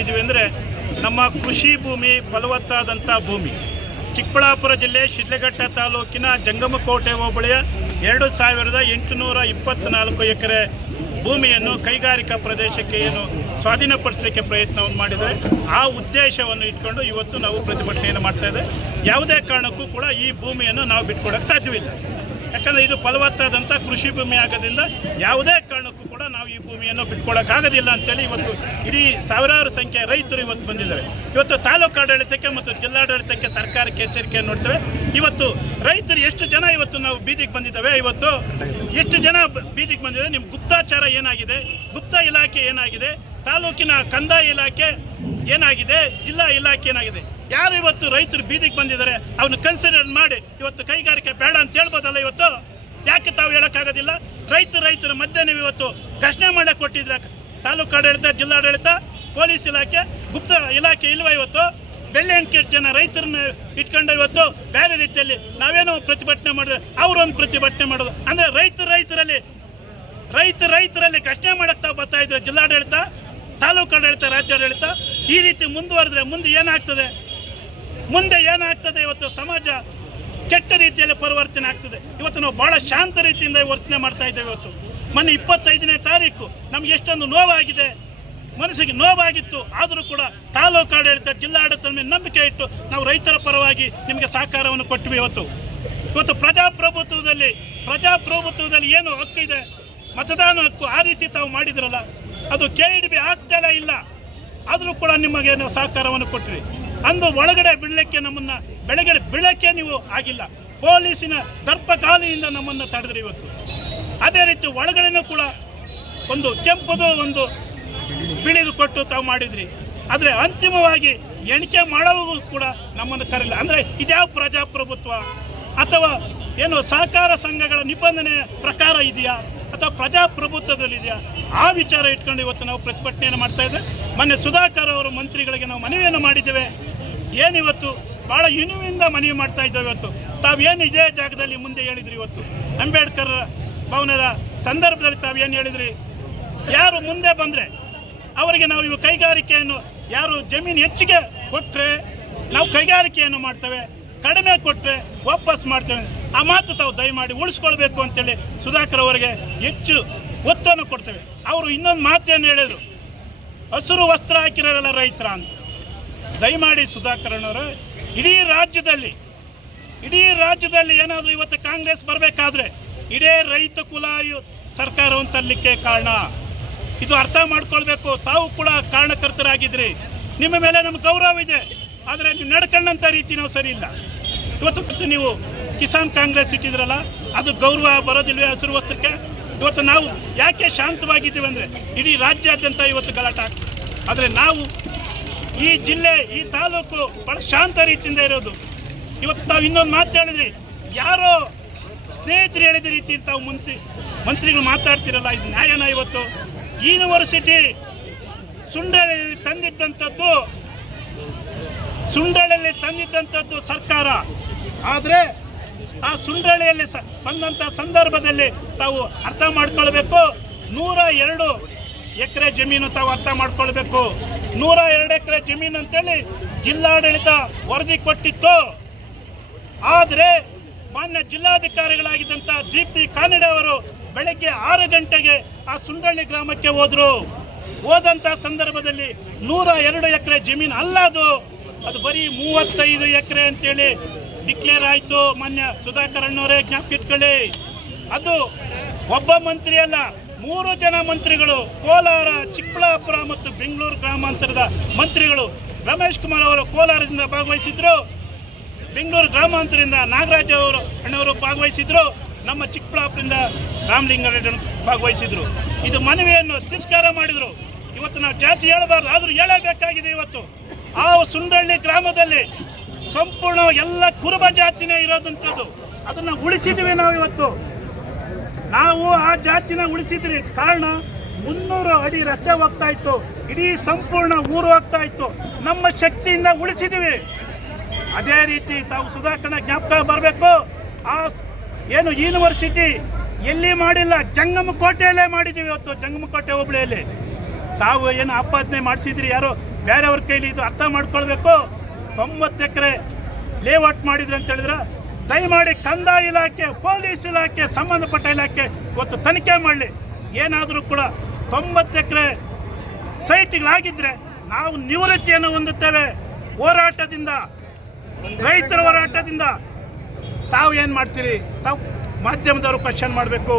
ಬಂದಿದ್ದೀವಿ ಅಂದರೆ ನಮ್ಮ ಕೃಷಿ ಭೂಮಿ ಫಲವತ್ತಾದಂಥ ಭೂಮಿ. ಚಿಕ್ಕಬಳ್ಳಾಪುರ ಜಿಲ್ಲೆ ಶಿಡ್ಲಘಟ್ಟ ತಾಲೂಕಿನ ಜಂಗಮಕೋಟೆ ಹೋಬಳಿಯ 2824 ಎಕರೆ ಭೂಮಿಯನ್ನು ಕೈಗಾರಿಕಾ ಪ್ರದೇಶಕ್ಕೆ ಏನು ಸ್ವಾಧೀನಪಡಿಸಲಿಕ್ಕೆ ಪ್ರಯತ್ನವನ್ನು ಮಾಡಿದರೆ ಆ ಉದ್ದೇಶವನ್ನು ಇಟ್ಕೊಂಡು ಇವತ್ತು ನಾವು ಪ್ರತಿಭಟನೆಯನ್ನು ಮಾಡ್ತಾಯಿದ್ದೇವೆ. ಯಾವುದೇ ಕಾರಣಕ್ಕೂ ಕೂಡ ಈ ಭೂಮಿಯನ್ನು ನಾವು ಬಿಟ್ಕೊಡೋಕ್ಕೆ ಸಾಧ್ಯವಿಲ್ಲ. ಯಾಕಂದರೆ ಇದು ಫಲವತ್ತಾದಂಥ ಕೃಷಿ ಭೂಮಿ ಆಗೋದ್ರಿಂದ ಯಾವುದೇ ಕಾರಣಕ್ಕೂ ಕೂಡ ನಾವು ಈ ಭೂಮಿಯನ್ನು ಬಿಟ್ಕೊಡೋಕ್ಕಾಗೋದಿಲ್ಲ ಅಂತೇಳಿ ಇವತ್ತು ಇಡೀ ಸಾವಿರಾರು ಸಂಖ್ಯೆಯ ರೈತರು ಇವತ್ತು ಬಂದಿದ್ದಾರೆ. ಇವತ್ತು ತಾಲೂಕು ಆಡಳಿತಕ್ಕೆ ಮತ್ತು ಜಿಲ್ಲಾಡಳಿತಕ್ಕೆ ಸರ್ಕಾರಕ್ಕೆ ಎಚ್ಚರಿಕೆಯನ್ನು ನೋಡ್ತೇವೆ. ಇವತ್ತು ರೈತರು ಎಷ್ಟು ಜನ ಇವತ್ತು ನಾವು ಬೀದಿಗೆ ಬಂದಿದ್ದೇವೆ, ಇವತ್ತು ಎಷ್ಟು ಜನ ಬೀದಿಗೆ ಬಂದಿದೆ, ನಿಮ್ಮ ಗುಪ್ತಾಚಾರ ಏನಾಗಿದೆ, ಗುಪ್ತ ಇಲಾಖೆ ಏನಾಗಿದೆ, ತಾಲೂಕಿನ ಕಂದಾಯ ಇಲಾಖೆ ಏನಾಗಿದೆ, ಜಿಲ್ಲಾ ಇಲಾಖೆ ಏನಾಗಿದೆ, ಯಾರು ಇವತ್ತು ರೈತರು ಬೀದಿಗೆ ಬಂದಿದ್ದಾರೆ ಅವನ್ನ ಕನ್ಸಿಡರ್ ಮಾಡಿ ಇವತ್ತು ಕೈಗಾರಿಕೆ ಬೇಡ ಅಂತ ಹೇಳ್ಬೋದಲ್ಲ. ಇವತ್ತು ಯಾಕೆ ತಾವು ಹೇಳೋಕ್ಕಾಗೋದಿಲ್ಲ? ರೈತರ ಮಧ್ಯೆ ನೀವು ಇವತ್ತು ಘರ್ಷಣೆ ಮಾಡಕ್ಕೆ ಕೊಟ್ಟಿದ್ರೆ ತಾಲೂಕು ಆಡಳಿತ, ಜಿಲ್ಲಾಡಳಿತ, ಪೊಲೀಸ್ ಇಲಾಖೆ, ಗುಪ್ತ ಇಲಾಖೆ ಇಲ್ವಾ? ಇವತ್ತು ಬೆಳ್ಳಿ ಅಂಕಿ ಜನ ರೈತರನ್ನ ಇಟ್ಕೊಂಡು ಇವತ್ತು ಬೇರೆ ರೀತಿಯಲ್ಲಿ ನಾವೇನೋ ಪ್ರತಿಭಟನೆ ಮಾಡಿದ್ರೆ ಅವರೊಂದು ಪ್ರತಿಭಟನೆ ಮಾಡೋದು ಅಂದರೆ ರೈತರಲ್ಲಿ ಘರ್ಷಣೆ ಮಾಡಕ್ಕೆ ತಾವು ಬರ್ತಾ ಇದ್ರೆ ಜಿಲ್ಲಾಡಳಿತ, ತಾಲೂಕು ಆಡಳಿತ, ರಾಜ್ಯಾಡಳಿತ ಈ ರೀತಿ ಮುಂದುವರೆದ್ರೆ ಮುಂದೆ ಏನಾಗ್ತದೆ? ಇವತ್ತು ಸಮಾಜ ಕೆಟ್ಟ ರೀತಿಯಲ್ಲಿ ಪರಿವರ್ತನೆ ಆಗ್ತದೆ. ಇವತ್ತು ನಾವು ಭಾಳ ಶಾಂತ ರೀತಿಯಿಂದ ವರ್ತನೆ ಮಾಡ್ತಾ ಇದ್ದೇವೆ. ಇವತ್ತು ಮೊನ್ನೆ 25ನೇ ತಾರೀಕು ನಮ್ಗೆ ಎಷ್ಟೊಂದು ನೋವಾಗಿದೆ, ಮನಸ್ಸಿಗೆ ನೋವಾಗಿತ್ತು. ಆದರೂ ಕೂಡ ತಾಲೂಕು ಆಡಳಿತ, ಜಿಲ್ಲಾಡಳಿತದ ಮೇಲೆ ನಂಬಿಕೆ ಇಟ್ಟು ನಾವು ರೈತರ ಪರವಾಗಿ ನಿಮಗೆ ಸಹಕಾರವನ್ನು ಕೊಟ್ಟಿವಿ. ಇವತ್ತು ಪ್ರಜಾಪ್ರಭುತ್ವದಲ್ಲಿ ಏನು ಹಕ್ಕಿದೆ, ಮತದಾನ ಹಕ್ಕು, ಆ ರೀತಿ ತಾವು ಮಾಡಿದ್ರಲ್ಲ, ಅದು KEDB ಆಗ್ತಾನೇ ಇಲ್ಲ. ಆದರೂ ಕೂಡ ನಿಮಗೆ ನಾವು ಸಹಕಾರವನ್ನು ಕೊಟ್ಟಿರಿ. ಅಂದು ಒಳಗಡೆ ಬಿಡಲಿಕ್ಕೆ ನಮ್ಮನ್ನು ಬೆಳಗಡೆ ಬೀಳಕ್ಕೆ ನೀವು ಆಗಿಲ್ಲ. ಪೊಲೀಸಿನ ದರ್ಪಗಾಲಿಯಿಂದ ನಮ್ಮನ್ನು ತಡೆದ್ರಿ. ಇವತ್ತು ಅದೇ ರೀತಿ ಒಳಗಡೆನೂ ಕೂಡ ಒಂದು ಕೆಂಪುದು ಒಂದು ಬಿಳಿದು ಕೊಟ್ಟು ತಾವು ಮಾಡಿದ್ರಿ. ಆದರೆ ಅಂತಿಮವಾಗಿ ಎಣಿಕೆ ಮಾಡೋವೂ ಕೂಡ ನಮ್ಮನ್ನು ಕರೆಯಲ್ಲ. ಅಂದರೆ ಇದ್ಯಾವ ಪ್ರಜಾಪ್ರಭುತ್ವ ಅಥವಾ ಏನು ಸಹಕಾರ ಸಂಘಗಳ ನಿಬಂಧನೆ ಪ್ರಕಾರ ಇದೆಯಾ ಅಥವಾ ಪ್ರಜಾಪ್ರಭುತ್ವದಲ್ಲಿದೆಯಾ? ಆ ವಿಚಾರ ಇಟ್ಕೊಂಡು ಇವತ್ತು ನಾವು ಪ್ರತಿಭಟನೆಯನ್ನು ಮಾಡ್ತಾ ಇದ್ದೇವೆ. ಮೊನ್ನೆ ಸುಧಾಕರ್ ಅವರು ಮಂತ್ರಿಗಳಿಗೆ ನಾವು ಮನವಿಯನ್ನು ಮಾಡಿದ್ದೇವೆ. ಏನಿವತ್ತು ಭಾಳ ಇನುವಿಂದ ಮನವಿ ಮಾಡ್ತಾ ಇದ್ದೇವೆ. ಇವತ್ತು ತಾವೇನು ಇದೇ ಜಾಗದಲ್ಲಿ ಮುಂದೆ ಹೇಳಿದ್ರಿ, ಇವತ್ತು ಅಂಬೇಡ್ಕರ್ ಭವನದ ಸಂದರ್ಭದಲ್ಲಿ ತಾವೇನು ಹೇಳಿದ್ರಿ, ಯಾರು ಮುಂದೆ ಬಂದರೆ ಅವರಿಗೆ ನಾವು ಇವು ಕೈಗಾರಿಕೆಯನ್ನು, ಯಾರು ಜಮೀನು ಹೆಚ್ಚಿಗೆ ಕೊಟ್ಟರೆ ನಾವು ಕೈಗಾರಿಕೆಯನ್ನು ಮಾಡ್ತೇವೆ, ಕಡಿಮೆ ಕೊಟ್ಟರೆ ವಾಪಸ್ ಮಾಡ್ತೇವೆ. ಆ ಮಾತು ತಾವು ದಯಮಾಡಿ ಉಳಿಸ್ಕೊಳ್ಬೇಕು ಅಂತೇಳಿ ಸುಧಾಕರ್ ಅವರಿಗೆ ಹೆಚ್ಚು ಒತ್ತನ್ನು ಕೊಡ್ತೇವೆ. ಅವರು ಇನ್ನೊಂದು ಮಾತೇನು ಹೇಳಿದರು, ಹಸಿರು ವಸ್ತ್ರ ಹಾಕಿರೋರೆಲ್ಲ ರೈತರ ಅಂತ. ದಯಮಾಡಿ ಸುಧಾಕರಣ್ಣವರು, ಇಡೀ ರಾಜ್ಯದಲ್ಲಿ ಏನಾದರೂ ಇವತ್ತು ಕಾಂಗ್ರೆಸ್ ಬರಬೇಕಾದ್ರೆ ಇಡೀ ರೈತ ಕುಲ ಸರ್ಕಾರವನ್ನು ತರಲಿಕ್ಕೆ ಕಾರಣ. ಇದು ಅರ್ಥ ಮಾಡ್ಕೊಳ್ಬೇಕು. ತಾವು ಕೂಡ ಕಾರಣಕರ್ತರಾಗಿದ್ರಿ, ನಿಮ್ಮ ಮೇಲೆ ನಮ್ಗೆ ಗೌರವ ಇದೆ. ಆದರೆ ನೀವು ನಡ್ಕೊಂಡಂಥ ರೀತಿ ನಾವು ಸರಿ ಇಲ್ಲ. ಇವತ್ತು ನೀವು ಕಿಸಾನ್ ಕಾಂಗ್ರೆಸ್ ಇಟ್ಟಿದ್ರಲ್ಲ, ಅದು ಗೌರವ ಬರೋದಿಲ್ವೇ ಹಸಿರು ವಸ್ತ್ರಕ್ಕೆ? ಇವತ್ತು ನಾವು ಯಾಕೆ ಶಾಂತವಾಗಿದ್ದೀವಿ ಅಂದರೆ ಇಡೀ ರಾಜ್ಯಾದ್ಯಂತ ಇವತ್ತು ಗಲಾಟೆ ಆಗ್ತದೆ. ಆದರೆ ನಾವು ಈ ಜಿಲ್ಲೆ, ಈ ತಾಲೂಕು ಭಾಳ ಶಾಂತ ರೀತಿಯಿಂದ ಇರೋದು. ಇವತ್ತು ತಾವು ಇನ್ನೊಂದು ಮಾತು ಹೇಳಿದ್ರಿ, ಯಾರೋ ಸ್ನೇಹಿತರು ಹೇಳಿದ ರೀತಿ ತಾವು ಮಂತ್ರಿಗಳು ಮಾತಾಡ್ತಿರಲ್ಲ, ಇದು ನ್ಯಾಯನ? ಇವತ್ತು ಯೂನಿವರ್ಸಿಟಿ ಸುಂಡಳ್ಳಿಯಲ್ಲಿ ತಂದಿದ್ದಂಥದ್ದು ಸರ್ಕಾರ. ಆದರೆ ಆ ಸುಂಡಳ್ಳಿಯಲ್ಲಿ ಬಂದಂಥ ಸಂದರ್ಭದಲ್ಲಿ ತಾವು ಅರ್ಥ ಮಾಡ್ಕೊಳ್ಬೇಕು. 102 ಎಕರೆ ಜಮೀನು ತಾವು ಅರ್ಥ ಮಾಡ್ಕೊಳ್ಬೇಕು. 102 ಎಕರೆ ಜಮೀನು ಅಂತೇಳಿ ಜಿಲ್ಲಾಡಳಿತ ವರದಿ ಕೊಟ್ಟಿತ್ತು. ಆದರೆ ಮಾನ್ಯ ಜಿಲ್ಲಾಧಿಕಾರಿಗಳಾಗಿದ್ದಂಥ ದೀಪ್ತಿ ಕಾನಡೆ ಅವರು ಬೆಳಗ್ಗೆ 6 ಗಂಟೆಗೆ ಆ ಸುಂಡಳ್ಳಿ ಗ್ರಾಮಕ್ಕೆ ಹೋದಂಥ ಸಂದರ್ಭದಲ್ಲಿ 102 ಎಕರೆ ಜಮೀನು ಅಲ್ಲ, ಅದು ಬರೀ 35 ಎಕರೆ ಅಂತೇಳಿ ಡಿಕ್ಲೇರ್ ಆಯಿತು. ಮಾನ್ಯ ಸುಧಾಕರ್ ಅಣ್ಣವರೇ ಜ್ಞಾಪಕ ಇಟ್ಕೊಳ್ಳಿ. ಅದು ಒಬ್ಬ ಮಂತ್ರಿ ಅಲ್ಲ, 3 ಜನ ಮಂತ್ರಿಗಳು, ಕೋಲಾರ, ಚಿಕ್ಕಬಳ್ಳಾಪುರ ಮತ್ತು ಬೆಂಗಳೂರು ಗ್ರಾಮಾಂತರದ ಮಂತ್ರಿಗಳು. ರಮೇಶ್ ಕುಮಾರ್ ಅವರು ಕೋಲಾರದಿಂದ ಭಾಗವಹಿಸಿದ್ರು, ಬೆಂಗಳೂರು ಗ್ರಾಮಾಂತರದಿಂದ ನಾಗರಾಜ್ ಅಣ್ಣವರು ಭಾಗವಹಿಸಿದ್ರು, ನಮ್ಮ ಚಿಕ್ಕಬಳ್ಳಾಪುರದಿಂದ ರಾಮಲಿಂಗಾರೆಡ್ಡಿ ಭಾಗವಹಿಸಿದ್ರು. ಇದು ಮನವಿಯನ್ನು ತಿರಸ್ಕಾರ ಮಾಡಿದರು. ಇವತ್ತು ನಾವು ಜಾತಿ ಹೇಳಬಾರ್ದು, ಆದರೂ ಹೇಳಬೇಕಾಗಿದೆ. ಇವತ್ತು ಆ ಸುಂಡಳ್ಳಿ ಗ್ರಾಮದಲ್ಲಿ ಸಂಪೂರ್ಣ ಎಲ್ಲ ಕುರುಬ ಜಾತಿನೇ ಇರೋದಂಥದ್ದು, ಅದನ್ನು ಉಳಿಸಿದ್ವಿ ನಾವು. ಇವತ್ತು ನಾವು ಆ ಜಾತಿನ ಉಳಿಸಿದ್ರಿ. ಕಾರಣ 300 ಅಡಿ ರಸ್ತೆ ಹೋಗ್ತಾ ಇತ್ತು, ಇಡೀ ಸಂಪೂರ್ಣ ಊರು ಹೋಗ್ತಾ ಇತ್ತು. ನಮ್ಮ ಶಕ್ತಿಯಿಂದ ಉಳಿಸಿದ್ವಿ. ಅದೇ ರೀತಿ ತಾವು ಸುಧಾಕರ್ ಜ್ಞಾಪಕ ಬರಬೇಕು. ಆ ಏನು ಯೂನಿವರ್ಸಿಟಿ ಎಲ್ಲಿ ಮಾಡಿಲ್ಲ, ಜಂಗಮಕೋಟೆಯಲ್ಲೇ ಮಾಡಿದ್ದೀವಿ. ಇವತ್ತು ಜಂಗಮಕೋಟೆ ಹೋಬಳಿಯಲ್ಲಿ ತಾವು ಏನು ಆಪಾದನೆ ಮಾಡಿಸಿದ್ರಿ ಯಾರೋ ಬೇರೆಯವ್ರ ಕೈಲಿ, ಇದು ಅರ್ಥ ಮಾಡ್ಕೊಳ್ಬೇಕು. 90 ಎಕರೆ ಲೇಔಟ್ ಮಾಡಿದ್ರಿ ಅಂತ ಹೇಳಿದ್ರೆ ದಯಮಾಡಿ ಕಂದಾಯ ಇಲಾಖೆ, ಪೊಲೀಸ್ ಇಲಾಖೆ, ಸಂಬಂಧಪಟ್ಟ ಇಲಾಖೆ ಇವತ್ತು ತನಿಖೆ ಮಾಡಲಿ. ಏನಾದರೂ ಕೂಡ 90 ಎಕರೆ ಸೈಟ್ಗಳಾಗಿದ್ದರೆ ನಾವು ನಿವೃತ್ತಿಯನ್ನು ಹೊಂದುತ್ತೇವೆ. ಹೋರಾಟದಿಂದ, ರೈತರ ಹೋರಾಟದಿಂದ ತಾವು ಏನು ಮಾಡ್ತೀರಿ? ತಾವು ಮಾಧ್ಯಮದವರು ಕ್ವಶನ್ ಮಾಡಬೇಕು.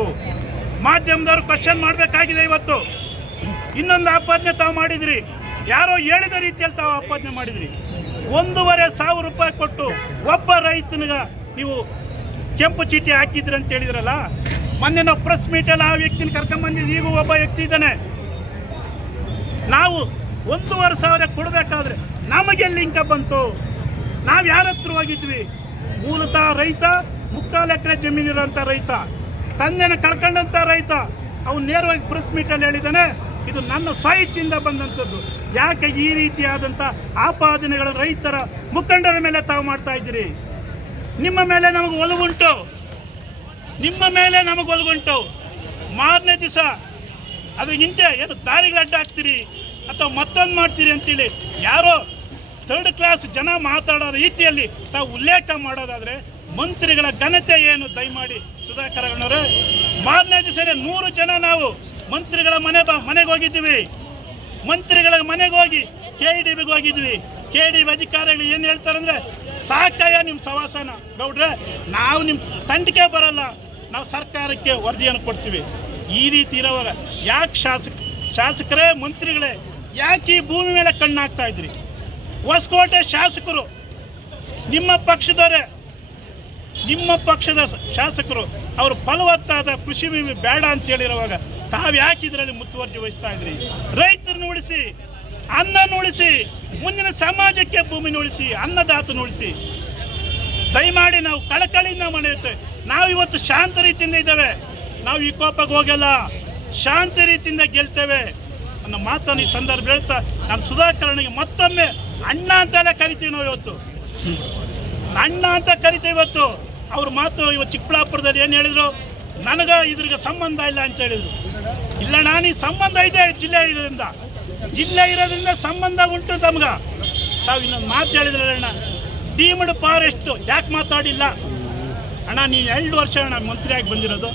ಮಾಧ್ಯಮದವರು ಕ್ವಶನ್ ಮಾಡಬೇಕಾಗಿದೆ. ಇವತ್ತು ಇನ್ನೊಂದು ಆಪಾದನೆ ತಾವು ಮಾಡಿದ್ರಿ, ಯಾರೋ ಹೇಳಿದ ರೀತಿಯಲ್ಲಿ ತಾವು ಆಪಾದನೆ ಮಾಡಿದ್ರಿ. 1,500 ರೂಪಾಯಿ ಕೊಟ್ಟು ಒಬ್ಬ ರೈತನಿಗೆ ನೀವು ಕೆಂಪು ಚೀಟಿ ಹಾಕಿದ್ರಿ ಅಂತ ಹೇಳಿದ್ರಲ್ಲ. ಮೊನ್ನೆ ನಾವು ಪ್ರೆಸ್ ಮೀಟಲ್ಲಿ ಆ ವ್ಯಕ್ತಿನ ಕರ್ಕೊಂಡ್ಬಂದಿದ್ವಿ. ಈಗೂ ಒಬ್ಬ ವ್ಯಕ್ತಿ ಇದ್ದಾನೆ. ನಾವು 1,500 ಕೊಡಬೇಕಾದ್ರೆ ನಮಗೆಲ್ಲಿ ಇಂಕ ಬಂತು? ನಾವು ಯಾರ ಹತ್ರ ಹೋಗಿದ್ವಿ? ಮೂಲತಃ ರೈತ, 3/4 ಎಕರೆ ಜಮೀನಿರೋಂಥ ರೈತ, ತಂದೆನ ಕಳ್ಕೊಂಡಂಥ ರೈತ. ಅವ್ನು ನೇರವಾಗಿ ಪ್ರೆಸ್ ಮೀಟಲ್ಲಿ ಹೇಳಿದ್ದಾನೆ, ಇದು ನನ್ನ ಸ್ವಇಚ್ಛೆಯಿಂದ ಬಂದಂಥದ್ದು. ಯಾಕೆ ಈ ರೀತಿಯಾದಂಥ ಆಪಾದನೆಗಳ ರೈತರ ಮುಖಂಡರ ಮೇಲೆ ತಾವು ಮಾಡ್ತಾ ಇದ್ದೀರಿ? ನಿಮ್ಮ ಮೇಲೆ ನಮಗೆ ಒಲವುಂಟು, ನಿಮ್ಮ ಮೇಲೆ ನಮಗೆ ಒಲವುಂಟು. ಮಾರನೇ ದಿವಸ ಅದ್ರ ಇಂಚೆ ಏನು ದಾರಿಗಳು ಅಡ್ಡ ಹಾಕ್ತೀರಿ ಅಥವಾ ಮತ್ತೊಂದು ಮಾಡ್ತೀರಿ ಅಂತೇಳಿ ಯಾರೋ 3rd ಕ್ಲಾಸ್ ಜನ ಮಾತಾಡೋ ರೀತಿಯಲ್ಲಿ ತಾವು ಉಲ್ಲೇಖ ಮಾಡೋದಾದರೆ ಮಂತ್ರಿಗಳ ಘನತೆ ಏನು? ದಯಮಾಡಿ ಸುಧಾಕರ್ ಅವರೇ, ಮಾರನೇ ದಿವಸನೇ 100 ಜನ ನಾವು ಮಂತ್ರಿಗಳ ಮನೆಗೆ ಹೋಗಿದ್ದೀವಿ. ಮಂತ್ರಿಗಳ ಮನೆಗೆ ಹೋಗಿ KDBಗೆ ಹೋಗಿದ್ವಿ. KDB ಅಧಿಕಾರಿಗಳು ಏನು ಹೇಳ್ತಾರಂದ್ರೆ, ಸಾಕಯ್ಯ ನಿಮ್ಮ ಸವಾಸನ ಗೌಡ್ರೆ, ನಾವು ನಿಮ್ಮ ತಂಡಕ್ಕೆ ಬರಲ್ಲ, ನಾವು ಸರ್ಕಾರಕ್ಕೆ ವರದಿಯನ್ನು ಕೊಡ್ತೀವಿ. ಈ ರೀತಿ ಇರೋವಾಗ ಯಾಕೆ ಶಾಸಕರೇ, ಮಂತ್ರಿಗಳೇ ಯಾಕೆ ಈ ಭೂಮಿ ಮೇಲೆ ಕಣ್ಣಾಗ್ತಾ ಇದ್ರಿ? ಹೊಸಕೋಟೆ ಶಾಸಕರು ನಿಮ್ಮ ಪಕ್ಷದವರೇ, ನಿಮ್ಮ ಪಕ್ಷದ ಶಾಸಕರು ಅವರು ಫಲವತ್ತಾದ ಕೃಷಿ ವಿಮೆ ಬೇಡ ಅಂತ ಹೇಳಿರುವಾಗ ತಾವು ಯಾಕೆ ಇದರಲ್ಲಿ ಮುತುವರ್ಜಿ ವಹಿಸ್ತಾ ಇದ್ರಿ? ರೈತರನ್ನು ಉಳಿಸಿ, ಅನ್ನನ ಉಳಿಸಿ, ಮುಂದಿನ ಸಮಾಜಕ್ಕೆ ಭೂಮಿನ ಉಳಿಸಿ, ಅನ್ನದಾತನ ಉಳಿಸಿ. ದಯಮಾಡಿ ನಾವು ಕಳಕಳಿಯಿಂದ ಮನೆಯುತ್ತೇವೆ. ನಾವು ಇವತ್ತು ಶಾಂತ ರೀತಿಯಿಂದ ಇದ್ದೇವೆ. ನಾವು ಈ ಕೋಪಕ್ಕೆ ಹೋಗಲ್ಲ, ಶಾಂತ ರೀತಿಯಿಂದ ಗೆಲ್ತೇವೆ ಅನ್ನೋ ಮಾತನ್ನು ಈ ಸಂದರ್ಭ ಹೇಳ್ತಾ ನಾನು ಸುಧಾಕರನಿಗೆ ಮತ್ತೊಮ್ಮೆ ಅಣ್ಣ ಅಂತೆಲ್ಲ ಕರಿತೀವಿ. ನಾವು ಇವತ್ತು ಅಣ್ಣ ಅಂತ ಕರಿತೀವಿ. ಇವತ್ತು ಅವ್ರ ಮಾತು ಇವತ್ತು ಚಿಕ್ಕಬಳ್ಳಾಪುರದಲ್ಲಿ ಏನು ಹೇಳಿದ್ರು, ನನಗೆ ಇದ್ರಿಗೆ ಸಂಬಂಧ ಇಲ್ಲ ಅಂತ ಹೇಳಿದರು. ಇಲ್ಲ, ನಾನು ಈ ಸಂಬಂಧ ಇದೆ, ಜಿಲ್ಲೆ ಇರೋದ್ರಿಂದ ಸಂಬಂಧ ಉಂಟು ತಮ್ಗೆ. ತಾವು ಇನ್ನೊಂದು ಮಾತು ಹೇಳಿದ್ರೆ ಅಣ್ಣ, ಡೀಮ್ಡ್ ಫಾರೆಸ್ಟ್ ಯಾಕೆ ಮಾತಾಡಿಲ್ಲ ಅಣ್ಣ? ನೀನು 2 ವರ್ಷ ಅಣ್ಣ ಮಂತ್ರಿಯಾಗಿ ಬಂದಿರೋದು.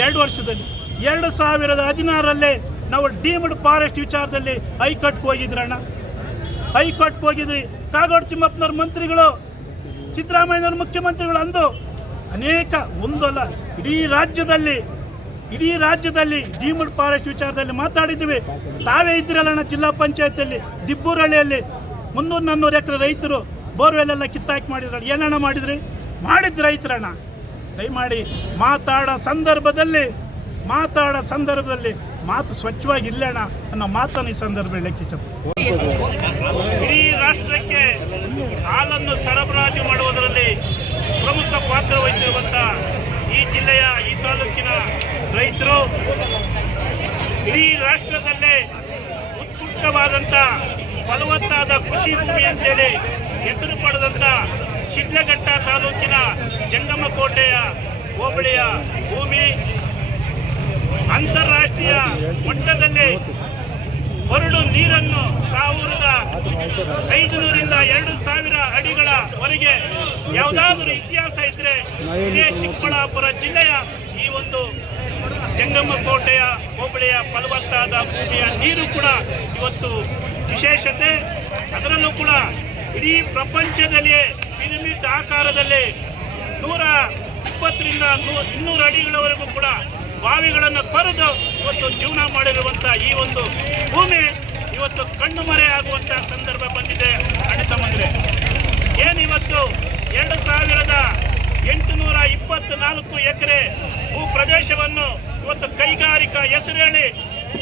2 ವರ್ಷದಲ್ಲಿ 2016 ನಾವು ಡೀಮ್ಡ್ ಫಾರೆಸ್ಟ್ ವಿಚಾರದಲ್ಲಿ ಹೈಕೋರ್ಟ್ಗೆ ಹೋಗಿದ್ರಣ್ಣ. ಹೈಕೋರ್ಟ್ಗೆ ಹೋಗಿದ್ರಿ. ಕಾಗೋಡು ತಿಮ್ಮಪ್ಪನವ್ರ ಮಂತ್ರಿಗಳು, ಸಿದ್ದರಾಮಯ್ಯನವ್ರ ಮುಖ್ಯಮಂತ್ರಿಗಳು ಅಂದು ಅನೇಕ, ಒಂದಲ್ಲ ಇಡೀ ರಾಜ್ಯದಲ್ಲಿ ಡೀಮ್ಡ್ ಫಾರೆಸ್ಟ್ ವಿಚಾರದಲ್ಲಿ ಮಾತಾಡಿದ್ದೀವಿ. ತಾವೇ ಇದ್ದಿರಲ್ಲಣ್ಣ ಜಿಲ್ಲಾ ಪಂಚಾಯತಿಯಲ್ಲಿ ದಿಬ್ಬೂರಹಳ್ಳಿಯಲ್ಲಿ 300-400 ಎಕರೆ ರೈತರು ಬೋರ್ವೆಲ್ಲೆಲ್ಲ ಕಿತ್ತಾಕಿ ಮಾಡಿದ್ರಣ್ಣ. ಏನಣ್ಣ ಮಾಡಿದ್ದು ರೈತರಣ್ಣ. ದಯಮಾಡಿ ಮಾತಾಡೋ ಸಂದರ್ಭದಲ್ಲಿ ಮಾತು ಸ್ವಚ್ಛವಾಗಿ ಇಲ್ಲಣ್ಣ ಅನ್ನೋ ಮಾತನ್ನು ಈ ಸಂದರ್ಭ ಹೇಳಕ್ಕೆ ಇಷ್ಟಪಡ್ತೀನಿ. ಇಡೀ ರಾಷ್ಟ್ರಕ್ಕೆ ಹಾಲನ್ನು ಸರಬರಾಜು ಮಾಡುವುದರಲ್ಲಿ ಪ್ರಮುಖ ಪಾತ್ರ ವಹಿಸಿರುವಂಥ ಈ ಜಿಲ್ಲೆಯ, ಈ ತಾಲೂಕಿನ ರೈತರು ಇಡೀ ರಾಷ್ಟ್ರದಲ್ಲೇ ಉತ್ಕೃಷ್ಟವಾದಂಥ ಫಲವತ್ತಾದ ಕೃಷಿ ಭೂಮಿ ಅಂತೇಳಿ ಹೆಸರು ಪಡೆದಂಥ ಶಿಡ್ಲಘಟ್ಟ ತಾಲೂಕಿನ ಜಂಗಮಕೋಟೆಯ ಹೋಬಳಿಯ ಭೂಮಿ ಅಂತಾರಾಷ್ಟ್ರೀಯ ಮಟ್ಟದಲ್ಲಿ ಬರಡು ನೀರನ್ನು 1500ರಿಂದ 2000 ಅಡಿಗಳವರೆಗೆ ಯಾವುದಾದ್ರೂ ಇತಿಹಾಸ ಇದ್ದರೆ ಇದೇ ಚಿಕ್ಕಬಳ್ಳಾಪುರ ಜಿಲ್ಲೆಯ ಈ ಒಂದು ಜಂಗಮಕೋಟೆಯ ಹೋಬಳಿಯ ಫಲವತ್ತಾದ ಭೂಮಿಯ ನೀರು ಕೂಡ ಇವತ್ತು ವಿಶೇಷತೆ. ಅದರಲ್ಲೂ ಕೂಡ ಇಡೀ ಪ್ರಪಂಚದಲ್ಲಿಯೇ ಪಿರಮಿಡ್ ಆಕಾರದಲ್ಲಿ 120ರಿಂದ 200 ಅಡಿಗಳವರೆಗೂ ಕೂಡ ಬಾವಿಗಳನ್ನು ಕೊರೆದು ಇವತ್ತು ಜೀವನ ಮಾಡಿರುವಂಥ ಈ ಒಂದು ಭೂಮಿ ಇವತ್ತು ಕಣ್ಣು ಮರೆಯಾಗುವಂಥ ಸಂದರ್ಭ ಬಂದಿದೆ. ಅಣ್ಣ ತಮ್ಮಂದ್ರೆ, ಏನಿವತ್ತು 2824 ಎಕರೆ ಭೂ ಪ್ರದೇಶವನ್ನು ಇವತ್ತು ಕೈಗಾರಿಕಾ ಹೆಸರು ಹೇಳಿ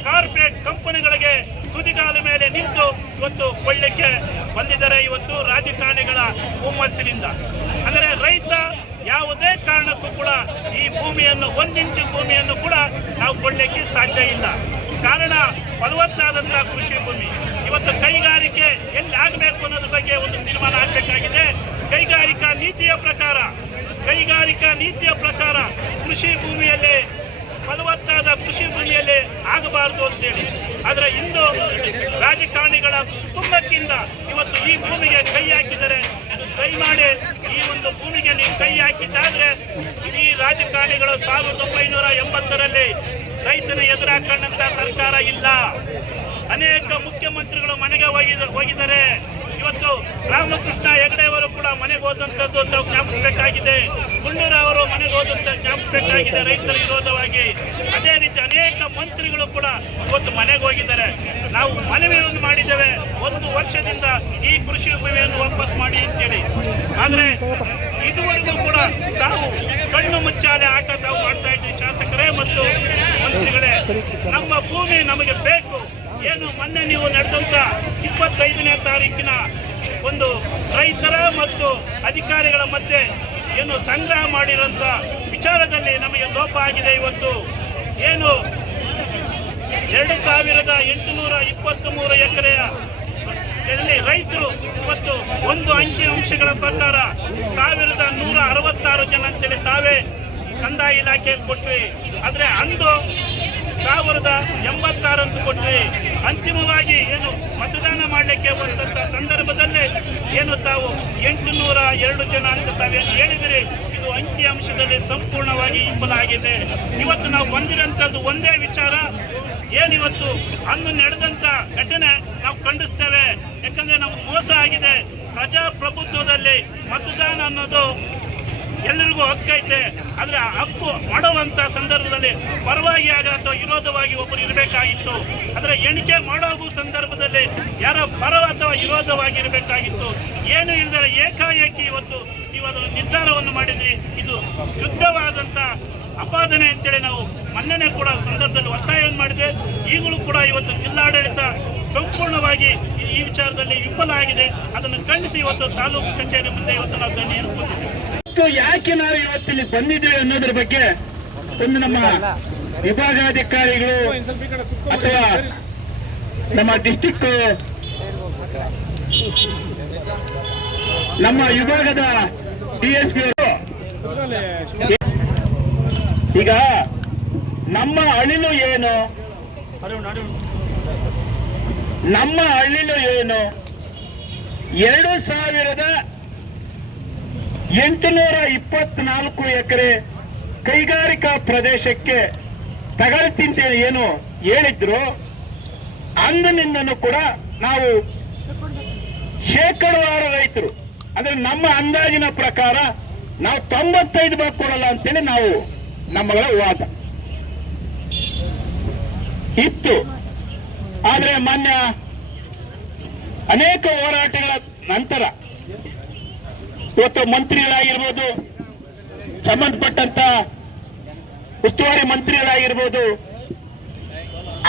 ಕಾರ್ಪೊರೇಟ್ ಕಂಪನಿಗಳಿಗೆ ತುದಿಗಾಲ ಮೇಲೆ ನಿಂತು ಇವತ್ತು ಕೊಳ್ಳಿಕ್ಕೆ ಬಂದಿದ್ದಾರೆ. ಇವತ್ತು ರಾಜಕಾರಣಿಗಳ ಹುಮ್ಮಸ್ಸಿನಿಂದ ಅಂದರೆ ರೈತ ಯಾವುದೇ ಕಾರಣಕ್ಕೂ ಕೂಡ ಈ ಭೂಮಿಯನ್ನು 1 ಇಂಚು ಭೂಮಿಯನ್ನು ಕೂಡ ನಾವು ಕೊಳ್ಳಲಿಕ್ಕೆ ಸಾಧ್ಯ ಇಲ್ಲ. ಕಾರಣ ಫಲವತ್ತಾದಂಥ ಕೃಷಿ ಭೂಮಿ. ಇವತ್ತು ಕೈಗಾರಿಕೆ ಎಲ್ಲಿ ಆಗಬೇಕು ಅನ್ನೋದ್ರ ಬಗ್ಗೆ ಒಂದು ತೀರ್ಮಾನ ಆಗಬೇಕಾಗಿದೆ. ಕೈಗಾರಿಕಾ ನೀತಿಯ ಪ್ರಕಾರ ಕೃಷಿ ಭೂಮಿಯಲ್ಲಿ ಫಲವತ್ತಾದ ಕೃಷಿ ಭೂಮಿಯಲ್ಲಿ ಆಗಬಾರದು ಅಂತೇಳಿ. ಆದರೆ ಇಂದು ರಾಜಕಾರಣಿಗಳ ಕುಟುಂಬಕ್ಕಿಂದ ಇವತ್ತು ಈ ಭೂಮಿಗೆ ಕೈ ಹಾಕಿದರೆ, ಇದು ದಯಮಾಡಿ ಈ ಒಂದು ಭೂಮಿಗೆ ನೀವು ಕೈ ಹಾಕಿದ್ದಾದ್ರೆ ಇಡೀ ರಾಜಕಾರಣಿಗಳು 1980ರಲ್ಲಿ ರೈತನ ಎದುರಾಕೊಂಡಂತ ಸರ್ಕಾರ ಇಲ್ಲ. ಅನೇಕ ಮುಖ್ಯಮಂತ್ರಿಗಳು ಮನೆಗೆ ಹೋಗಿದ್ದಾರೆ. ಇವತ್ತು ರಾಮಕೃಷ್ಣ ಹೆಗಡೆ ಅವರು ಕೂಡ ಮನೆಗೆ ಹೋದಂಥದ್ದು ತಾವು ಜ್ಞಾಪಿಸಬೇಕಾಗಿದೆ. ಗುಂಡೂರಾವ್ ಅವರು ಮನೆಗೆ ಹೋದಂತ ಜ್ಞಾಪಿಸಬೇಕಾಗಿದೆ ರೈತರ ವಿರೋಧವಾಗಿ. ಅದೇ ರೀತಿ ಅನೇಕ ಮಂತ್ರಿಗಳು ಕೂಡ ಇವತ್ತು ಮನೆಗೆ ಹೋಗಿದ್ದಾರೆ. ನಾವು ಮನವಿಯನ್ನು ಮಾಡಿದ್ದೇವೆ 1 ವರ್ಷದಿಂದ ಈ ಕೃಷಿ ಭೂಮಿಯನ್ನು ವಾಪಸ್ ಮಾಡಿ ಅಂತೇಳಿ. ಆದರೆ ಇದುವರೆಗೂ ಕೂಡ ತಾವು ಕಣ್ಣು ಮುಚ್ಚಾಲೆ ಆಟ ತಾವು ಮಾಡ್ತಾ ಇದ್ದೀವಿ. ಶಾಸಕರೇ ಮತ್ತು ಮಂತ್ರಿಗಳೇ, ನಮ್ಮ ಭೂಮಿ ನಮಗೆ ಬೇಕು. ಏನು ಮೊನ್ನೆ ನೀವು ನಡೆದಂತ 25ನೇ ತಾರೀಕಿನ ಒಂದು ರೈತರ ಮತ್ತು ಅಧಿಕಾರಿಗಳ ಮಧ್ಯೆ ಏನು ಸಂಗ್ರಹ ಮಾಡಿರುವಂತ ವಿಚಾರದಲ್ಲಿ ನಮಗೆ ಲೋಪ ಆಗಿದೆ. ಇವತ್ತು ಏನು 2823 ಎಕರೆಯ ರೈತರು ಇವತ್ತು ಒಂದು ಅಂಕಿ ಅಂಶಗಳ ಪ್ರಕಾರ 1166 ಜನ ಅಂತೇಳಿ ತಾವೇ ಕಂದಾಯ ಇಲಾಖೆಯಲ್ಲಿ ಕೊಟ್ವಿ. ಆದರೆ ಅಂದು 1086 ಅಂತ ಕೊಟ್ರಿ. ಅಂತಿಮವಾಗಿ ಏನು ಮತದಾನ ಮಾಡಲಿಕ್ಕೆ ಬಂದಂತ ಸಂದರ್ಭದಲ್ಲಿ ಏನು ತಾವು 802 ಜನ ಅಂತ ತಾವೇನು ಹೇಳಿದಿರಿ, ಇದು ಅಂಕಿ ಅಂಶದಲ್ಲಿ ಸಂಪೂರ್ಣವಾಗಿ ವಿಫಲ ಆಗಿದೆ. ಇವತ್ತು ನಾವು ಬಂದಿರೋಂಥದ್ದು ಒಂದೇ ವಿಚಾರ, ಏನಿವತ್ತು ಅಂದು ನಡೆದಂತ ಘಟನೆ ನಾವು ಖಂಡಿಸ್ತೇವೆ. ಯಾಕಂದ್ರೆ ನಮ್ಗೆ ಮೋಸ ಆಗಿದೆ. ಪ್ರಜಾಪ್ರಭುತ್ವದಲ್ಲಿ ಮತದಾನ ಅನ್ನೋದು ಎಲ್ಲರಿಗೂ ಹಕ್ಕೈತೆ. ಆದರೆ ಹಕ್ಕು ಮಾಡುವಂತ ಸಂದರ್ಭದಲ್ಲಿ ಪರವಾಗಿ ಆಗ ಅಥವಾ ವಿರೋಧವಾಗಿ ಒಬ್ಬರು ಇರಬೇಕಾಗಿತ್ತು. ಆದರೆ ಎಣಿಕೆ ಮಾಡೋ ಸಂದರ್ಭದಲ್ಲಿ ಯಾರ ಪರ ಅಥವಾ ವಿರೋಧವಾಗಿ ಇರಬೇಕಾಗಿತ್ತು. ಏನು ಇಲ್ಲದರೆ ಏಕಾಏಕಿ ಇವತ್ತು ನೀವು ಅದರ ನಿರ್ಧಾರವನ್ನು ಮಾಡಿದ್ರಿ. ಇದು ಶುದ್ಧವಾದಂತ ಅಪಾದನೆ ಅಂತೇಳಿ ನಾವು ಮೊನ್ನೆ ಕೂಡ ಸಂದರ್ಭದಲ್ಲಿ ಒತ್ತಾಯವನ್ನು ಮಾಡಿದೆ. ಈಗಲೂ ಕೂಡ ಇವತ್ತು ಜಿಲ್ಲಾಡಳಿತ ಸಂಪೂರ್ಣವಾಗಿ ಈ ವಿಚಾರದಲ್ಲಿ ವಿಫಲ ಆಗಿದೆ. ಅದನ್ನು ಖಂಡಿಸಿ ಇವತ್ತು ತಾಲೂಕು ಕಚೇರಿ ಮುಂದೆ ಇವತ್ತು ನಾವು ಧರಣಿಯನ್ನು ಕೂತಿದ್ದೇವೆ. ಯಾಕೆ ನಾವು ಇವತ್ತಿಲ್ಲಿ ಬಂದಿದ್ದೇವೆ ಅನ್ನೋದ್ರ ಬಗ್ಗೆ ಒಂದು ನಮ್ಮ ವಿಭಾಗಾಧಿಕಾರಿಗಳು ಅಥವಾ ನಮ್ಮ ಡಿಸ್ಟ್ರಿಕ್ಟ್ ನಮ್ಮ ವಿಭಾಗದ DSP ಅವರು ಈಗ ನಮ್ಮ ಅಳಿಲು ಏನು, ನಮ್ಮ ಅಳಿಲು ಏನು 2824 ಎಕರೆ ಕೈಗಾರಿಕಾ ಪ್ರದೇಶಕ್ಕೆ ತಗೊಳ್ತಿಂತೇಳಿ ಏನು ಹೇಳಿದ್ರು, ಅಂದಿನಿಂದನೂ ಕೂಡ ನಾವು ಶೇಕಡವಾರು ರೈತರು ಅಂದ್ರೆ ನಮ್ಮ ಅಂದಾಜಿನ ಪ್ರಕಾರ ನಾವು 95 ಭಾಗ ಕೊಡಲ್ಲ ಅಂತೇಳಿ ನಾವು ನಮ್ಮಗಳ ವಾದ ಇತ್ತು. ಆದ್ರೆ ಮಾನ್ಯ ಅನೇಕ ಹೋರಾಟಗಳ ನಂತರ ಇವತ್ತು ಮಂತ್ರಿಗಳಾಗಿರ್ಬೋದು, ಸಂಬಂಧಪಟ್ಟಂತ ಉಸ್ತುವಾರಿ ಮಂತ್ರಿಗಳಾಗಿರ್ಬೋದು,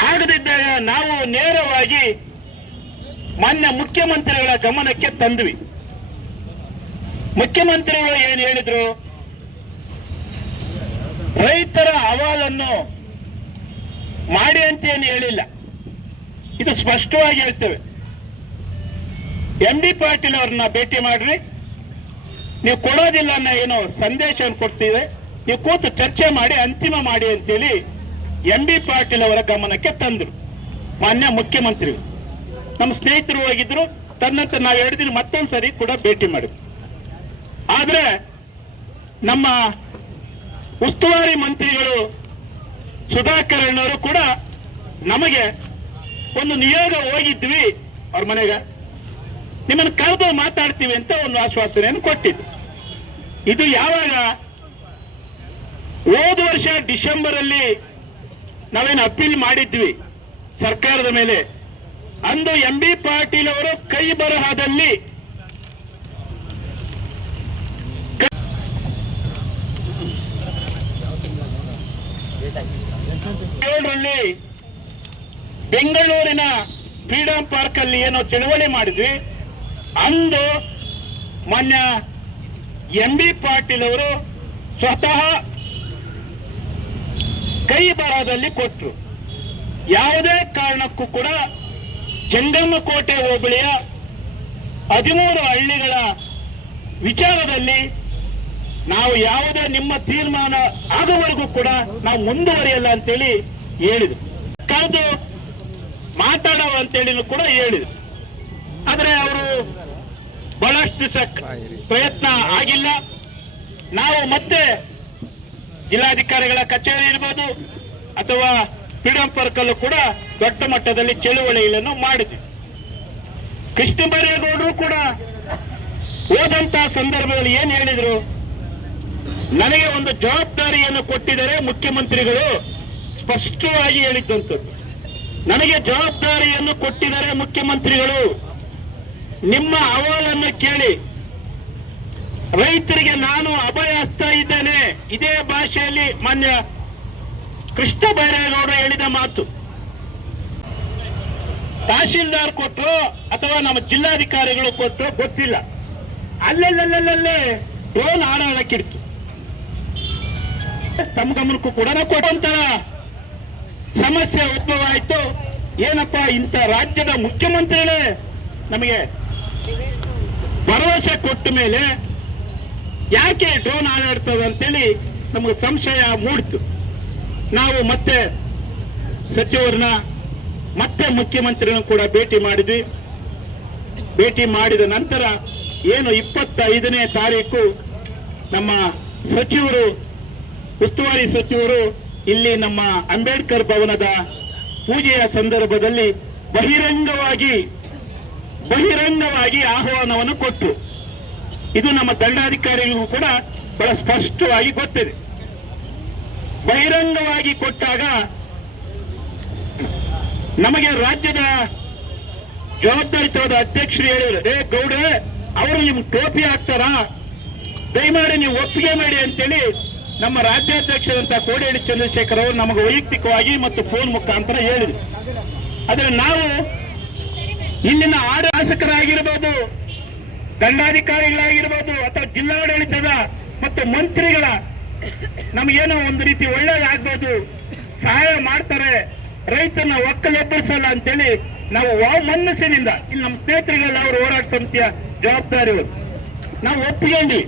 ಆಗದಿದ್ದಾಗ ನಾವು ನೇರವಾಗಿ ಮಾನ್ಯ ಮುಖ್ಯಮಂತ್ರಿಗಳ ಗಮನಕ್ಕೆ ತಂದ್ವಿ. ಮುಖ್ಯಮಂತ್ರಿಗಳು ಏನು ಹೇಳಿದ್ರು, ರೈತರ ಅಹವಾಲನ್ನು ಮಾಡಿ ಅಂತ ಏನು ಹೇಳಿಲ್ಲ. ಇದು ಸ್ಪಷ್ಟವಾಗಿ ಹೇಳ್ತೇವೆ. MD ಪಾಟೀಲ್ ಅವ್ರನ್ನ ಭೇಟಿ ಮಾಡ್ರಿ, ನೀವು ಕೊಡೋದಿಲ್ಲ ಅನ್ನೋ ಏನೋ ಸಂದೇಶವನ್ನು ಕೊಡ್ತೀವಿ, ನೀವು ಕೂತು ಚರ್ಚೆ ಮಾಡಿ ಅಂತಿಮ ಮಾಡಿ ಅಂತೇಳಿ MD ಪಾಟೀಲ್ ಅವರ ಗಮನಕ್ಕೆ ತಂದ್ರು ಮಾನ್ಯ ಮುಖ್ಯಮಂತ್ರಿಗಳು. ನಮ್ಮ ಸ್ನೇಹಿತರು ಹೋಗಿದ್ರು. ತನ್ನಂತರ ನಾವು 2 ದಿನ ಮತ್ತೊಂದು ಸರಿ ಕೂಡ ಭೇಟಿ ಮಾಡಿದ್ವಿ. ಆದ್ರೆ ನಮ್ಮ ಉಸ್ತುವಾರಿ ಮಂತ್ರಿಗಳು ಸುಧಾಕರಣ್ಣವರು ಕೂಡ ನಮಗೆ ಒಂದು ನಿಯೋಗ ಹೋಗಿದ್ವಿ ಅವ್ರ ಮನೆಗೆ, ನಿಮ್ಮನ್ನು ಕರೆದು ಮಾತಾಡ್ತೀವಿ ಅಂತ ಒಂದು ಆಶ್ವಾಸನೆಯನ್ನು ಕೊಟ್ಟಿದ್ದು. ಇದು ಯಾವಾಗ, ಹೋದ ವರ್ಷ ಡಿಸೆಂಬರ್ ಅಲ್ಲಿ ನಾವೇನು ಅಪೀಲ್ ಮಾಡಿದ್ವಿ ಸರ್ಕಾರದ ಮೇಲೆ. ಅಂದು MB ಪಾಟೀಲ್ ಅವರು ಕೈ ಬರಹದಲ್ಲಿ ಬೆಂಗಳೂರಿನ ಫ್ರೀಡಂ ಪಾರ್ಕ್ ಅಲ್ಲಿ ಏನೋ ಚಳವಳಿ ಮಾಡಿದ್ವಿ. ಅಂದು ಮಾನ್ಯ MB ಪಾಟೀಲ್ ಅವರು ಸ್ವತಃ ಕೈ ಬರಹದಲ್ಲಿ ಕೊಟ್ಟರು. ಯಾವುದೇ ಕಾರಣಕ್ಕೂ ಕೂಡ ಜಂಗಮಕೋಟೆ ಹೋಬಳಿಯ 13 ಹಳ್ಳಿಗಳ ವಿಚಾರದಲ್ಲಿ ನಾವು ಯಾವುದೇ ನಿಮ್ಮ ತೀರ್ಮಾನ ಆಗುವವರೆಗೂ ಕೂಡ ನಾವು ಮುಂದುವರಿಯಲ್ಲ ಅಂತೇಳಿ ಹೇಳಿದ್ರು. ಕರೆದು ಮಾತಾಡೋ ಅಂತೇಳಿ ಕೂಡ ಹೇಳಿದ್ರು. ಆದ್ರೆ ಅವರು ಬಹಳಷ್ಟು ದಿವಸ ಪ್ರಯತ್ನ ಆಗಿಲ್ಲ. ನಾವು ಮತ್ತೆ ಜಿಲ್ಲಾಧಿಕಾರಿಗಳ ಕಚೇರಿ ಇರ್ಬೋದು ಅಥವಾ ಫ್ರೀಡಂ ಪಾರ್ಕ್ ಅಲ್ಲೂ ಕೂಡ ದೊಡ್ಡ ಮಟ್ಟದಲ್ಲಿ ಚಳುವಳಿಗಳನ್ನು ಮಾಡಿದ್ವಿ. ಕೃಷ್ಣ ಬೈರೇಗೌಡರು ಕೂಡ ಹೋದಂತಹ ಸಂದರ್ಭದಲ್ಲಿ ಏನ್ ಹೇಳಿದ್ರು, ನನಗೆ ಒಂದು ಜವಾಬ್ದಾರಿಯನ್ನು ಕೊಟ್ಟಿದ್ದಾರೆ ಮುಖ್ಯಮಂತ್ರಿಗಳು, ಸ್ಪಷ್ಟವಾಗಿ ಹೇಳಿದ್ದಂಥದ್ದು. ನನಗೆ ಜವಾಬ್ದಾರಿಯನ್ನು ಕೊಟ್ಟಿದ್ದಾರೆ ಮುಖ್ಯಮಂತ್ರಿಗಳು, ನಿಮ್ಮ ಅಹವಾಲನ್ನು ಕೇಳಿ ರೈತರಿಗೆ ನಾನು ಅಭಯ ಹಸ್ತಾ ಇದ್ದೇನೆ. ಇದೇ ಭಾಷೆಯಲ್ಲಿ ಮಾನ್ಯ ಕೃಷ್ಣ ಬೈರೇಗೌಡರು ಹೇಳಿದ ಮಾತು. ತಹಶೀಲ್ದಾರ್ ಕೊಟ್ಟರು ಅಥವಾ ನಮ್ಮ ಜಿಲ್ಲಾಧಿಕಾರಿಗಳು ಕೊಟ್ಟರು ಗೊತ್ತಿಲ್ಲ, ಅಲ್ಲೇ ಡ್ರೋನ್ ಹಾರಾಡಕ್ಕಿಡ್ತು. ತಮ್ಮ ಗಮನಕ್ಕೂ ಕೂಡ ನಾವು ಕೊಡುವಂತಹ ಸಮಸ್ಯೆ ಉದ್ಭವ ಆಯ್ತು. ಏನಪ್ಪಾ, ಇಂಥ ರಾಜ್ಯದ ಮುಖ್ಯಮಂತ್ರಿಗಳೇ ನಮಗೆ ಭರವಸೆ ಕೊಟ್ಟ ಮೇಲೆ ಯಾಕೆ ಡ್ರೋನ್ ಹಾರಾಡ್ತದೆ ಅಂತೇಳಿ ನಮಗೆ ಸಂಶಯ ಮೂಡಿತು. ನಾವು ಮತ್ತೆ ಸಚಿವರನ್ನ ಮತ್ತೆ ಮುಖ್ಯಮಂತ್ರಿಗಳನ್ನು ಕೂಡ ಭೇಟಿ ಮಾಡಿದ್ವಿ. ಭೇಟಿ ಮಾಡಿದ ನಂತರ ಏನು 25ನೇ ತಾರೀಕು ನಮ್ಮ ಸಚಿವರು, ಉಸ್ತುವಾರಿ ಸಚಿವರು ಇಲ್ಲಿ ನಮ್ಮ ಅಂಬೇಡ್ಕರ್ ಭವನದ ಪೂಜೆಯ ಸಂದರ್ಭದಲ್ಲಿ ಬಹಿರಂಗವಾಗಿ ಆಹ್ವಾನವನ್ನು ಕೊಟ್ಟರು. ಇದು ನಮ್ಮ ದಂಡಾಧಿಕಾರಿಗಳಿಗೂ ಕೂಡ ಬಹಳ ಸ್ಪಷ್ಟವಾಗಿ ಗೊತ್ತಿದೆ. ಬಹಿರಂಗವಾಗಿ ಕೊಟ್ಟಾಗ ನಮಗೆ ರಾಜ್ಯದ ಜವಾಬ್ದಾರಿತವಾದ ಅಧ್ಯಕ್ಷರು ಹೇಳಿದ್ರು, ಗೌಡ್ರೆ ಅವರು ನಿಮ್ಗೆ ಟೋಪಿ ಹಾಕ್ತಾರಾ, ದಯಮಾಡಿ ನೀವು ಒಪ್ಪಿಗೆ ಮಾಡಿ ಅಂತೇಳಿ ನಮ್ಮ ರಾಜ್ಯಾಧ್ಯಕ್ಷರಂತ ಕೋಡಿಹಳ್ಳಿ ಚಂದ್ರಶೇಖರ್ ಅವರು ನಮಗೆ ವೈಯಕ್ತಿಕವಾಗಿ ಮತ್ತು ಫೋನ್ ಮುಖಾಂತರ ಹೇಳಿದ್ರು. ಆದರೆ ನಾವು ಇಲ್ಲಿನ ಶಾಸಕರಾಗಿರ್ಬೋದು, ದಂಡಾಧಿಕಾರಿಗಳಾಗಿರ್ಬೋದು ಅಥವಾ ಜಿಲ್ಲಾಡಳಿತದ ಮತ್ತು ಮಂತ್ರಿಗಳ ನಮಗೇನೋ ಒಂದು ರೀತಿ ಒಳ್ಳೇದಾಗ್ಬೋದು, ಸಹಾಯ ಮಾಡ್ತಾರೆ, ರೈತನ ಒಕ್ಕಲೆಬ್ಬರಿಸಲ್ಲ ಅಂತೇಳಿ ನಾವು ಮನಸ್ಸಿನಿಂದ ಇಲ್ಲಿ ನಮ್ಮ ಸ್ನೇಹಿತರಿಗೆಲ್ಲ ಅವರು ಹೋರಾಟ ಸಮಿತಿಯ ಜವಾಬ್ದಾರಿ ನಾವು ಒಪ್ಪಿಕೊಂಡ್ವಿ.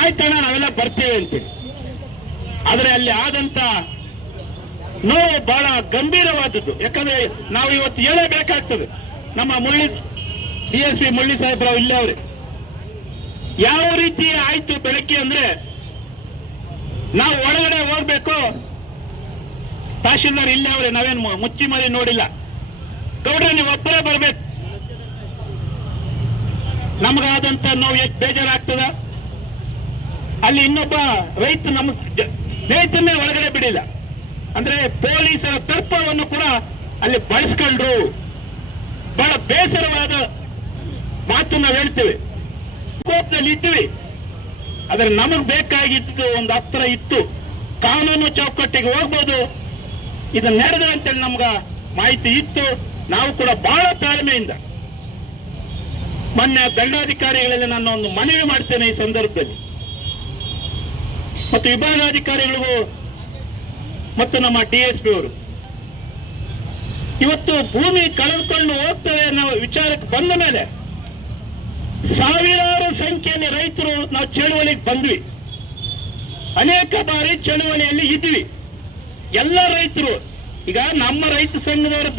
ಆಯ್ತಣ್ಣ ನಾವೆಲ್ಲ ಬರ್ತೇವೆ ಅಂತೇಳಿ. ಆದ್ರೆ ಅಲ್ಲಿ ಆದಂತ ನೋವು ಬಹಳ ಗಂಭೀರವಾದದ್ದು. ಯಾಕಂದ್ರೆ ನಾವು ಇವತ್ತು ಹೇಳಬೇಕಾಗ್ತದೆ. ನಮ್ಮ DSP ಮುರಳಿ ಸಾಹೇಬ್ರಾವ್ ಇಲ್ಲೇ ಅವ್ರೆ, ಯಾವ ರೀತಿ ಆಯ್ತು ಬೆಳಗ್ಗೆ ಅಂದ್ರೆ ನಾವು ಒಳಗಡೆ ಹೋಗ್ಬೇಕು, ತಹಶೀಲ್ದಾರ್ ಇಲ್ಲೇ ಅವ್ರೆ, ನಾವೇನು ಮುಚ್ಚಿ ಮರಿ ನೋಡಿಲ್ಲ, ಗೌಡ್ರೆ ನೀವು ಒಬ್ಬರೇ ಬರ್ಬೇಕು. ನಮಗಾದಂತ ನೋವು ಎಷ್ಟು ಬೇಜಾರಾಗ್ತದ. ಅಲ್ಲಿ ಇನ್ನೊಬ್ಬ ರೈತ ನಮ್ಮ ಸ್ನೇಹಿತನ್ನೇ ಒಳಗಡೆ ಬಿಡಿಲ್ಲ. ಅಂದ್ರೆ ಪೊಲೀಸರ ತರ್ಪವನ್ನು ಕೂಡ ಅಲ್ಲಿ ಬಳಸ್ಕೊಂಡ್ರು. ಬಹಳ ಬೇಸರವಾದ ಮಾತು ನಾವು ಹೇಳ್ತೇವೆ. ಕೋಪದಲ್ಲಿ ಇದ್ದೀವಿ. ಆದ್ರೆ ನಮಗ್ ಬೇಕಾಗಿದ್ದು ಒಂದು ಅಸ್ತ್ರ ಇತ್ತು, ಕಾನೂನು ಚೌಕಟ್ಟಿಗೆ ಹೋಗ್ಬೋದು, ಇದು ನಡೆದ ಅಂತೇಳಿ ನಮ್ಗ ಮಾಹಿತಿ ಇತ್ತು. ನಾವು ಕೂಡ ಬಹಳ ತಾಳ್ಮೆಯಿಂದ ಮೊನ್ನೆ ದಂಡಾಧಿಕಾರಿಗಳಲ್ಲಿ ನಾನು ಒಂದು ಮನವಿ ಮಾಡ್ತೇನೆ ಈ ಸಂದರ್ಭದಲ್ಲಿ, ಮತ್ತು ವಿಭಾಗಾಧಿಕಾರಿಗಳಿಗೂ ಮತ್ತು ನಮ್ಮ DSP ಅವರು, ಇವತ್ತು ಭೂಮಿ ಕಳೆದುಕೊಂಡು ಹೋಗ್ತದೆ ಅನ್ನೋ ವಿಚಾರಕ್ಕೆ ಬಂದ ಮೇಲೆ ಸಾವಿರಾರು ಸಂಖ್ಯೆಯಲ್ಲಿ ರೈತರು ನಾವು ಚಳುವಳಿಗೆ ಬಂದ್ವಿ. ಅನೇಕ ಬಾರಿ ಚಳುವಳಿಯಲ್ಲಿ ಇದ್ವಿ. ಎಲ್ಲ ರೈತರು, ಈಗ ನಮ್ಮ ರೈತ ಸಂಘದವರು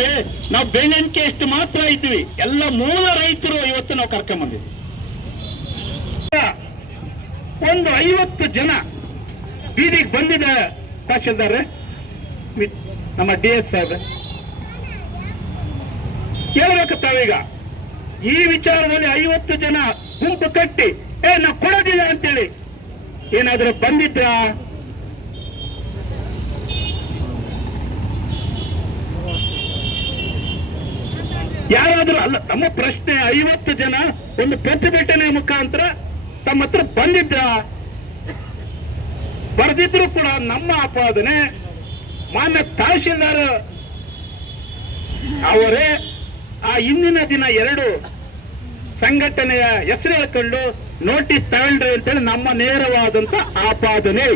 ನಾವು ಬೆಳವಣಿಗೆ ಎಷ್ಟು ಮಾತ್ರ ಇದ್ವಿ, ಎಲ್ಲ ಮೂಲ ರೈತರು ಇವತ್ತು ನಾವು ಕರ್ಕೊಂಡ್ ಬಂದಿದ್ವಿ. ಒಂದು 50 ಜನ ಬೀದಿಗೆ ಬಂದಿದೆ. ತಹಶೀಲ್ದಾರ್ ನಮ್ಮ DS ಸಾಹೇಬ್ರೆ ಹೇಳ್ಬೇಕು ತಾವೀಗ ಈ ವಿಚಾರದಲ್ಲಿ 50 ಜನ ಗುಂಪು ಕಟ್ಟಿ ನಾವು ಕೊಡೋದಿಲ್ಲ ಅಂತೇಳಿ ಏನಾದರೂ ಬಂದಿದ್ರ? ಯಾರಾದ್ರೂ ಅಲ್ಲ. ನಮ್ಮ ಪ್ರಶ್ನೆ, 50 ಜನ ಒಂದು ಪ್ರತಿಭಟನೆ ಮುಖಾಂತರ ತಮ್ಮ ಹತ್ರ ಬಂದಿದ್ರ? ಬರೆದಿದ್ರು ಕೂಡ ನಮ್ಮ ಆಪಾದನೆ ಮಾನ್ಯ ತಹಶೀಲ್ದಾರ್ ಅವರೇ ಆ ಹಿಂದಿನ ದಿನ 2 ಸಂಘಟನೆಯ ಹೆಸರು ಹೇಳ್ಕೊಂಡು ನೋಟಿಸ್ ತಗೊಂಡ್ರಿ ಅಂತೇಳಿ ನಮ್ಮ ನೇರವಾದಂತ ಆಪಾದನೆ.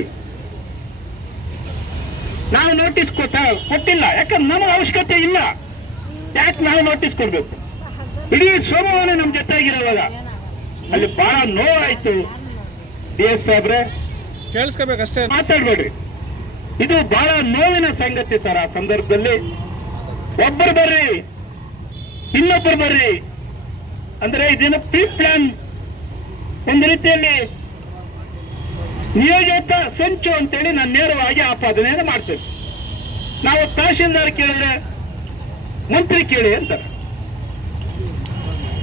ನಾವು ನೋಟಿಸ್ ಕೊಟ್ಟಿಲ್ಲ, ಯಾಕಂದ್ರೆ ನಮಗೆ ಅವಶ್ಯಕತೆ ಇಲ್ಲ. ಯಾಕೆ ನಾವು ನೋಟಿಸ್ ಕೊಡ್ಬೇಕು? ಇಡೀ ಸೋಮವಾರ ನಮ್ಮ ಜೊತೆಗಿರುವಾಗ ಅಲ್ಲಿ ಬಹಳ ನೋವಾಯ್ತು. DS ಸಾಹೇಬ್ರೆ ಕೇಳಿಸ್ಕೋಬೇಕಷ್ಟೇ. ಮಾತಾಡ್ಬೇಡ್ರಿ. ಇದು ಬಹಳ ನೋವಿನ ಸಂಗತಿ ಸರ್. ಆ ಸಂದರ್ಭದಲ್ಲಿ ಒಬ್ಬರು ಬರ್ರಿ, ಇನ್ನೊಬ್ಬರು ಬರ್ರಿ ಅಂದ್ರೆ ಇದೇನು ಪ್ರೀ ಪ್ಲಾನ್, ಒಂದು ರೀತಿಯಲ್ಲಿ ನಿಯೋಜಿತ ಸಂಚು ಅಂತೇಳಿ ನಾನು ನೇರವಾಗಿ ಆಪಾದನೆಯನ್ನು ಮಾಡ್ತೇನೆ. ನಾವು ತಹಶೀಲ್ದಾರ್ ಕೇಳಿದ್ರೆ ಮಂತ್ರಿ ಕೇಳಿ ಅಂತಾರೆ.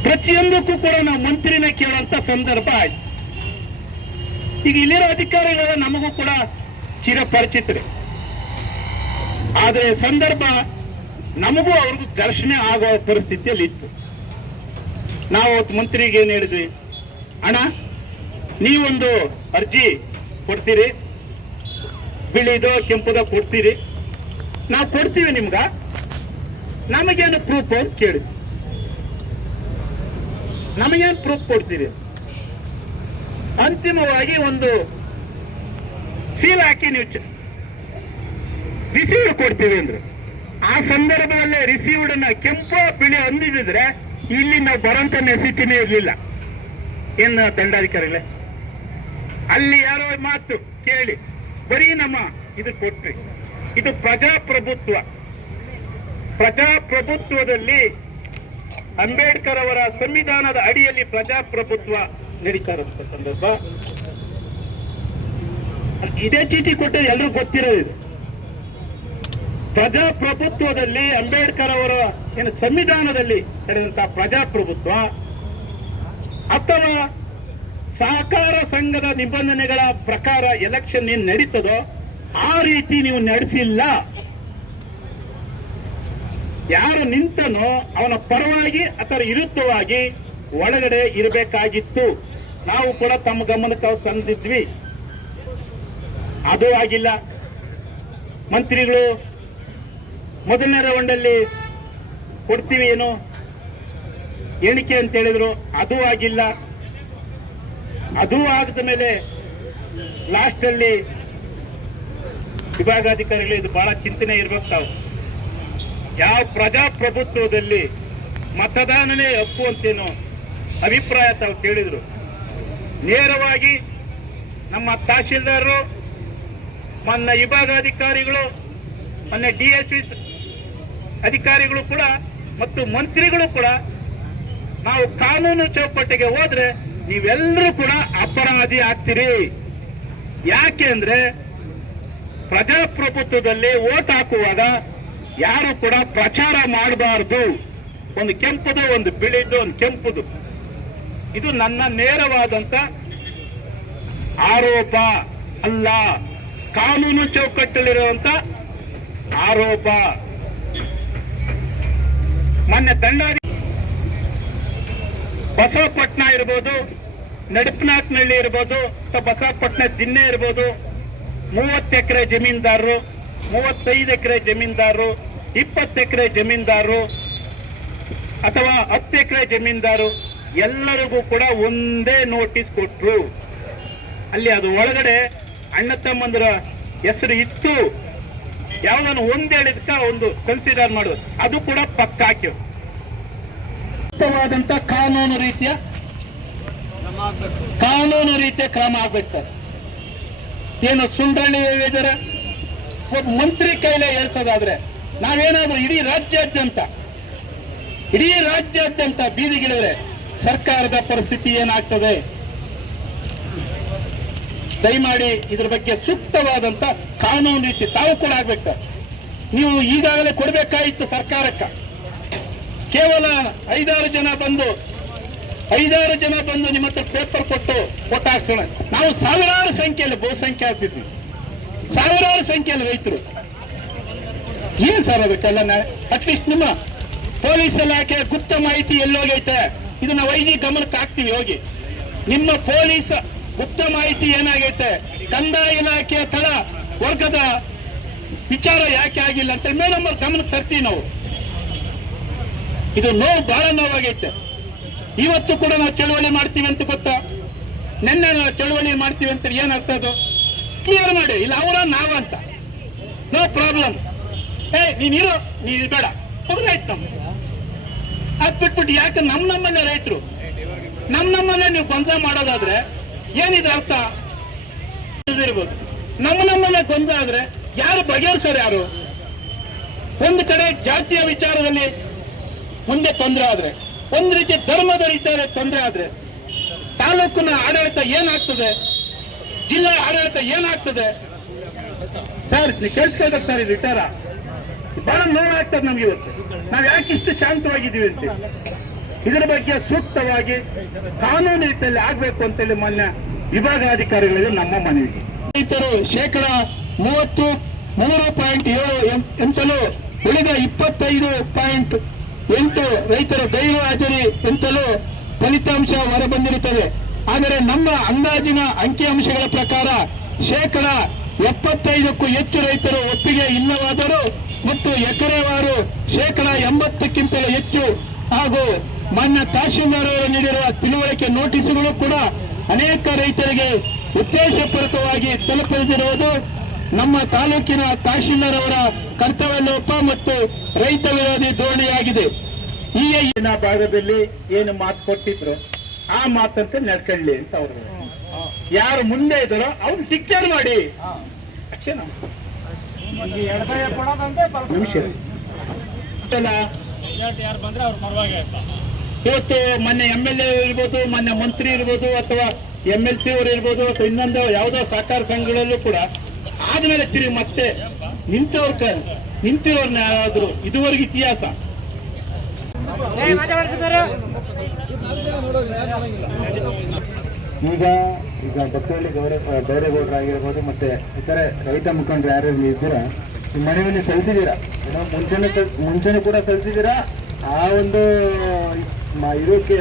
ಪ್ರತಿಯೊಂದಕ್ಕೂ ಕೂಡ ನಾವು ಮಂತ್ರಿನ ಕೇಳುವಂತ ಸಂದರ್ಭ ಆಯ್ತು. ಈಗ ಇಲ್ಲಿರೋ ಅಧಿಕಾರಿಗಳ ನಮಗೂ ಕೂಡ ಚಿರಪರಿಚಿತರೆ, ಆದರೆ ಸಂದರ್ಭ ನಮಗೂ ಅವ್ರಿಗೂ ಘರ್ಷಣೆ ಆಗೋ ಪರಿಸ್ಥಿತಿಯಲ್ಲಿ ಇತ್ತು. ನಾವು ಅವತ್ತು ಮಂತ್ರಿಗೆ ಏನ್ ಹೇಳಿದ್ವಿ, ಅಣ್ಣ ನೀವೊಂದು ಅರ್ಜಿ ಕೊಡ್ತೀರಿ, ಬಿಳಿದೋ ಕೆಂಪುದೋ ಕೊಡ್ತೀರಿ, ನಾವು ಕೊಡ್ತೀವಿ ನಿಮ್ಗ, ನಮಗೇನು ಪ್ರೂಫ್ ಅಂತ ಕೇಳಿದ್ವಿ. ನಮಗೇನು ಪ್ರೂಫ್ ಕೊಡ್ತೀರಿ? ಅಂತಿಮವಾಗಿ ಒಂದು ಸೀಲ್ ಹಾಕಿ ನೀವು ರಿಸೀವ್ಡ್ ಕೊಡ್ತೀವಿ ಅಂದ್ರೆ, ಆ ಸಂದರ್ಭದಲ್ಲೇ ರಿಸೀವ್ಡ್ ನ ಕೆಂಪು ಬಿಳಿ ಅಂದಿದ್ರೆ ಇಲ್ಲಿ ನಾವು ಬರೋಂತ ನೆಸಿಟಿನೇ ಇರಲಿಲ್ಲ. ಏನು ದಂಡಾಧಿಕಾರಿಗಳೇ, ಅಲ್ಲಿ ಯಾರೋ ಮಾತು ಕೇಳಿ ಬರೀ ನಮ್ಮ ಇದು ಕೊಟ್ರಿ. ಇದು ಪ್ರಜಾಪ್ರಭುತ್ವ. ಪ್ರಜಾಪ್ರಭುತ್ವದಲ್ಲಿ ಅಂಬೇಡ್ಕರ್ ಅವರ ಸಂವಿಧಾನದ ಅಡಿಯಲ್ಲಿ ಪ್ರಜಾಪ್ರಭುತ್ವ ನಡೀತಾ ಇರುವಂತ ಸಂದರ್ಭ. ಇದೇ ಚೀಟಿ ಕೊಟ್ಟರೆ ಎಲ್ರಿಗೂ ಗೊತ್ತಿರೋದು. ಪ್ರಜಾಪ್ರಭುತ್ವದಲ್ಲಿ ಅಂಬೇಡ್ಕರ್ ಅವರ ಏನು ಸಂವಿಧಾನದಲ್ಲಿ ನಡೆದಂತಹ ಪ್ರಜಾಪ್ರಭುತ್ವ ಅಥವಾ ಸಹಕಾರ ಸಂಘದ ನಿಬಂಧನೆಗಳ ಪ್ರಕಾರ ಎಲೆಕ್ಷನ್ ಏನ್ ನಡೀತದೋ ಆ ರೀತಿ ನೀವು ನಡೆಸಿಲ್ಲ. ಯಾರು ನಿಂತನೋ ಅವನ ಪರವಾಗಿ ಅಥವಾ ವಿರುದ್ಧವಾಗಿ ಒಳಗಡೆ ಇರಬೇಕಾಗಿತ್ತು. ನಾವು ಕೂಡ ತಮ್ಮ ಗಮನಕ್ಕೆ ತಂದಿದ್ವಿ, ಅದು ಆಗಿಲ್ಲ. ಮಂತ್ರಿಗಳು ಮೊದಲನೇ ರೌಂಡಲ್ಲಿ ಕೊಡ್ತೀವಿ ಏನು ಎಣಿಕೆ ಅಂತ ಹೇಳಿದ್ರು, ಅದು ಆಗಿಲ್ಲ. ಅದು ಆಗದ ಮೇಲೆ ಲಾಸ್ಟ್ ಅಲ್ಲಿ ವಿಭಾಗಾಧಿಕಾರಿಗಳು ಇದು ಬಹಳ ಚಿಂತನೆ ಇರ್ಬೇಕು. ತಾವು ಯಾವ ಪ್ರಜಾಪ್ರಭುತ್ವದಲ್ಲಿ ಮತದಾನನೇ ಹಕ್ಕು ಅಂತೇನೋ ಅಭಿಪ್ರಾಯ ತಾವು ಕೇಳಿದ್ರು. ನೇರವಾಗಿ ನಮ್ಮ ತಹಶೀಲ್ದಾರರು, ಮೊನ್ನೆ ವಿಭಾಗಾಧಿಕಾರಿಗಳು, ಮೊನ್ನೆ DSP ಅಧಿಕಾರಿಗಳು ಕೂಡ ಮತ್ತು ಮಂತ್ರಿಗಳು ಕೂಡ ನಾವು ಕಾನೂನು ಚೌಕಟ್ಟಿಗೆ ಹೋದ್ರೆ ನೀವೆಲ್ಲರೂ ಕೂಡ ಅಪರಾಧಿ ಆಗ್ತೀರಿ. ಯಾಕೆ ಅಂದ್ರೆ ಪ್ರಜಾಪ್ರಭುತ್ವದಲ್ಲಿ ವೋಟ್ ಹಾಕುವಾಗ ಯಾರು ಕೂಡ ಪ್ರಚಾರ ಮಾಡಬಾರದು. ಒಂದು ಕೆಂಪುದು, ಒಂದು ಬಿಳಿದು, ಒಂದು ಕೆಂಪುದು. ಇದು ನನ್ನ ನೇರವಾದಂತ ಆರೋಪ ಅಲ್ಲ, ಕಾನೂನು ಚೌಕಟ್ಟಲ್ಲಿರುವಂತ ಆರೋಪ. ಮೊನ್ನೆ ಬಸವಪಟ್ಟಣ ಇರ್ಬೋದು, ನಡಪನಾಥನಹಳ್ಳಿ ಇರ್ಬೋದು, ಅಥವಾ ಬಸವಪಟ್ಟಣ ದಿನ್ನೆ ಇರ್ಬೋದು, 30 ಎಕರೆ ಜಮೀನ್ದಾರರು, 35 ಎಕರೆ ಜಮೀನ್ದಾರರು, 20 ಎಕರೆ ಜಮೀನ್ದಾರರು ಅಥವಾ 10 ಎಕರೆ ಜಮೀನ್ದಾರು ಎಲ್ಲರಿಗೂ ಕೂಡ ಒಂದೇ ನೋಟಿಸ್ ಕೊಟ್ರು. ಅಲ್ಲಿ ಅದು ಒಳಗಡೆ ಅಣ್ಣ ತಮ್ಮಂದರ ಹೆಸರು ಇತ್ತು. ಯಾವ್ದನ್ನು ಒಂದ್ ಹೇಳಿದ್ಕ ಒಂದು ಕನ್ಸಿಡರ್ ಮಾಡೋದು, ಅದು ಕೂಡ ಪಕ್ಕ ಹಾಕಿ ಕಾನೂನು ರೀತಿಯ ಕ್ರಮ ಆಗ್ಬೇಕು ಸರ್. ಏನು ಸುಂಡ್ರಳ್ಳಿ ಇದ್ದಾರೆ, ಒಬ್ಬ ಮಂತ್ರಿ ಕೈಲೇ ಹೇಳ್ಸೋದಾದ್ರೆ ನಾವೇನಾದ್ರೂ ಇಡೀ ರಾಜ್ಯಾದ್ಯಂತ ಬೀದಿಗಿಳಿದ್ರೆ ಸರ್ಕಾರದ ಪರಿಸ್ಥಿತಿ ಏನಾಗ್ತದೆ? ದಯಮಾಡಿ ಇದ್ರ ಬಗ್ಗೆ ಸೂಕ್ತವಾದಂತ ಕಾನೂನು ರೀತಿ ತಾವು ಕೂಡ ಆಗ್ಬೇಕು ಸರ್. ನೀವು ಈಗಾಗಲೇ ಕೊಡಬೇಕಾಗಿತ್ತು ಸರ್ಕಾರಕ್ಕೆ. ಕೇವಲ 5-6 ಜನ ಬಂದು ನಿಮ್ಮ ಹತ್ರ ಪೇಪರ್ ಕೊಟ್ಟು ಹಾಕ್ಸೋಣ. ನಾವು ಸಾವಿರಾರು ಸಂಖ್ಯೆಯಲ್ಲಿ ಬಹುಸಂಖ್ಯೆ ಆಗ್ತಿದ್ವಿ, ಸಾವಿರಾರು ಸಂಖ್ಯೆಯಲ್ಲಿ ರೈತರು. ಏನ್ ಸರ್ ಅದಕ್ಕೆಲ್ಲ? ಅಟ್ಲೀಸ್ಟ್ ನಿಮ್ಮ ಪೊಲೀಸ್ ಇಲಾಖೆ ಗುಪ್ತ ಮಾಹಿತಿ ಎಲ್ಲೋಗೈತೆ ಇದು ನಾವು IG ಗಮನಕ್ಕೆ ಹಾಕ್ತೀವಿ. ಹೋಗಿ ನಿಮ್ಮ ಪೊಲೀಸ್ ಗುಪ್ತ ಮಾಹಿತಿ ಏನಾಗೈತೆ, ಕಂದಾಯ ಇಲಾಖೆಯ ತಳ ವರ್ಗದ ವಿಚಾರ ಯಾಕೆ ಆಗಿಲ್ಲ ಅಂತ ಮೇಡಮ್ ಅವ್ರ ಗಮನಕ್ಕೆ ತರ್ತೀವಿ ನಾವು. ಇದು ಬಹಳ ನೋವಾಗೈತೆ. ಇವತ್ತು ಕೂಡ ನಾವು ಚಳವಳಿ ಮಾಡ್ತೀವಿ ಅಂತ ಗೊತ್ತಾ? ನಿನ್ನೆ ನಾವು ಚಳವಳಿ ಮಾಡ್ತೀವಿ ಅಂತ ಏನರ್ಥ? ಅದು ಕ್ಲಿಯರ್ ಮಾಡಿ, ಇಲ್ಲ ಅವರ ನಾವಂತ ನೋ ಪ್ರಾಬ್ಲಮ್. ನೀನಿರೋ ನೀನು ಬೇಡ ಹೋಗ್ರಾಯ್ತು. ನಮ್ಗೆ ಅದ್ ಬಿಟ್ಬಿಟ್ಟು ಯಾಕೆ ನಮ್ಮನ್ನೇ ರೈತರು ನಮ್ಮನ್ನೇ ನೀವು ಗೊಂದಲ ಮಾಡೋದಾದ್ರೆ ಏನಿದೆ ಅರ್ಥ? ಇರ್ಬೋದು. ನಮ್ಮನ್ನೇ ಗೊಂದಲ ಆದ್ರೆ ಯಾರು ಬಗೆಹರಿಸೋರು ಯಾರು? ಒಂದು ಕಡೆ ಜಾತಿಯ ವಿಚಾರದಲ್ಲಿ ಮುಂದೆ ತೊಂದರೆ ಆದ್ರೆ, ಒಂದು ರೀತಿ ಧರ್ಮದ ರೀತಿಯಲ್ಲಿ ತೊಂದರೆ ಆದ್ರೆ ತಾಲೂಕಿನ ಆಡಳಿತ ಏನಾಗ್ತದೆ, ಜಿಲ್ಲಾ ಆಡಳಿತ ಏನಾಗ್ತದೆ? ಸರ್ ನೀವು ಕೇಳಿಸ್ಕೊಳ್ಬೇಕು ಸರ್, ಇದು ವಿಚಾರ ಬಹಳ ನೋವಾಗ್ತದೆ ನಮ್ಗೆ. ಇವತ್ತು ನಾವು ಯಾಕೆ ಇಷ್ಟು ಶಾಂತವಾಗಿದ್ದೀವಿ ಅಂತ ಇದರ ಬಗ್ಗೆ ಸೂಕ್ತವಾಗಿ ಕಾನೂನು ರೀತಿಯಲ್ಲಿ ಆಗ್ಬೇಕು ಅಂತೇಳಿ ಮಾನ್ಯ ವಿಭಾಗಾಧಿಕಾರಿಗಳಿಗೆ ನಮ್ಮ ಮನವಿ. ರೈತರು 33.7 ಎಂತಲೂ ಉಳಿದ 25.8 ರೈತರ ಗೈರು ಹಾಜರಿ ಎಂತಲೂ ಫಲಿತಾಂಶ ಹೊರಬಂದಿರುತ್ತದೆ. ಆದರೆ ನಮ್ಮ ಅಂದಾಜಿನ ಅಂಕಿಅಂಶಗಳ ಪ್ರಕಾರ 75%ಕ್ಕೂ ಹೆಚ್ಚು ರೈತರು ಒಪ್ಪಿಗೆ ಇಲ್ಲವಾದರು ಮತ್ತು ಎಕರೆವಾರು 80%ಕ್ಕಿಂತಲೂ ಹೆಚ್ಚು ಹಾಗೂ ಮಾನ್ಯ ತಹಶೀಲ್ದಾರ್ ಅವರು ನೀಡಿರುವ ತಿಳುವಳಿಕೆ ನೋಟಿಸ್ಗಳು ಕೂಡ ಅನೇಕ ರೈತರಿಗೆ ಉದ್ದೇಶಪೂರ್ವಕವಾಗಿ ತಲುಪದಿರುವುದು ನಮ್ಮ ತಾಲೂಕಿನ ತಹಶೀಲ್ದಾರ್ ಅವರ ಕರ್ತವ್ಯ ಲೋಪ ಮತ್ತು ರೈತ ವಿರೋಧಿ ಧೋರಣೆಯಾಗಿದೆ. ಈ ಭಾಗದಲ್ಲಿ ಏನು ಮಾತು ಕೊಟ್ಟಿದ್ರು ಆ ಮಾತಂತೆ ನಡ್ಕೊಳ್ಳಿ ಅಂತ ಅವರು ಯಾರು ಮುಂದೆ ಇದ್ದಾರೋ ಅವ್ರು ಟಿಕ್ಕರ್ ಮಾಡಿ ಅಷ್ಟೇನಾ? ನಿಮಿಷ ಇವತ್ತು ಮೊನ್ನೆ MLA ಇರ್ಬೋದು, ಮೊನ್ನೆ ಮಂತ್ರಿ ಇರ್ಬೋದು, ಅಥವಾ MLC ಅವರು ಇರ್ಬೋದು, ಅಥವಾ ಇನ್ನೊಂದು ಯಾವುದೋ ಸಹಕಾರ ಸಂಘಗಳಲ್ಲೂ ಕೂಡ ಆದ್ಮೇಲೆ ತಿರುಗಿ ಮತ್ತೆ ನಿಂತಿರೋರ್ನ ಯಾರಾದ್ರು ಇದುವರೆಗೆ ಇತಿಹಾಸ ಈಗ ಬಕ್ಕಳ್ಳಿ ಗೌರೇಗೌಡರು ಆಗಿರ್ಬೋದು ಮತ್ತೆ ಇತರೆ ರೈತ ಮುಖಂಡರು ಯಾರ್ಯಾರು ಇದ್ದೀರಾ ಈ ಮನವಿಯಲ್ಲಿ ಸಲ್ಲಿಸಿದ್ದೀರಾ, ಮುಂಚೆನೂ ಕೂಡ ಸಲ್ಲಿಸಿದ್ದೀರಾ. ಆ ಒಂದು ಇದಕ್ಕೆ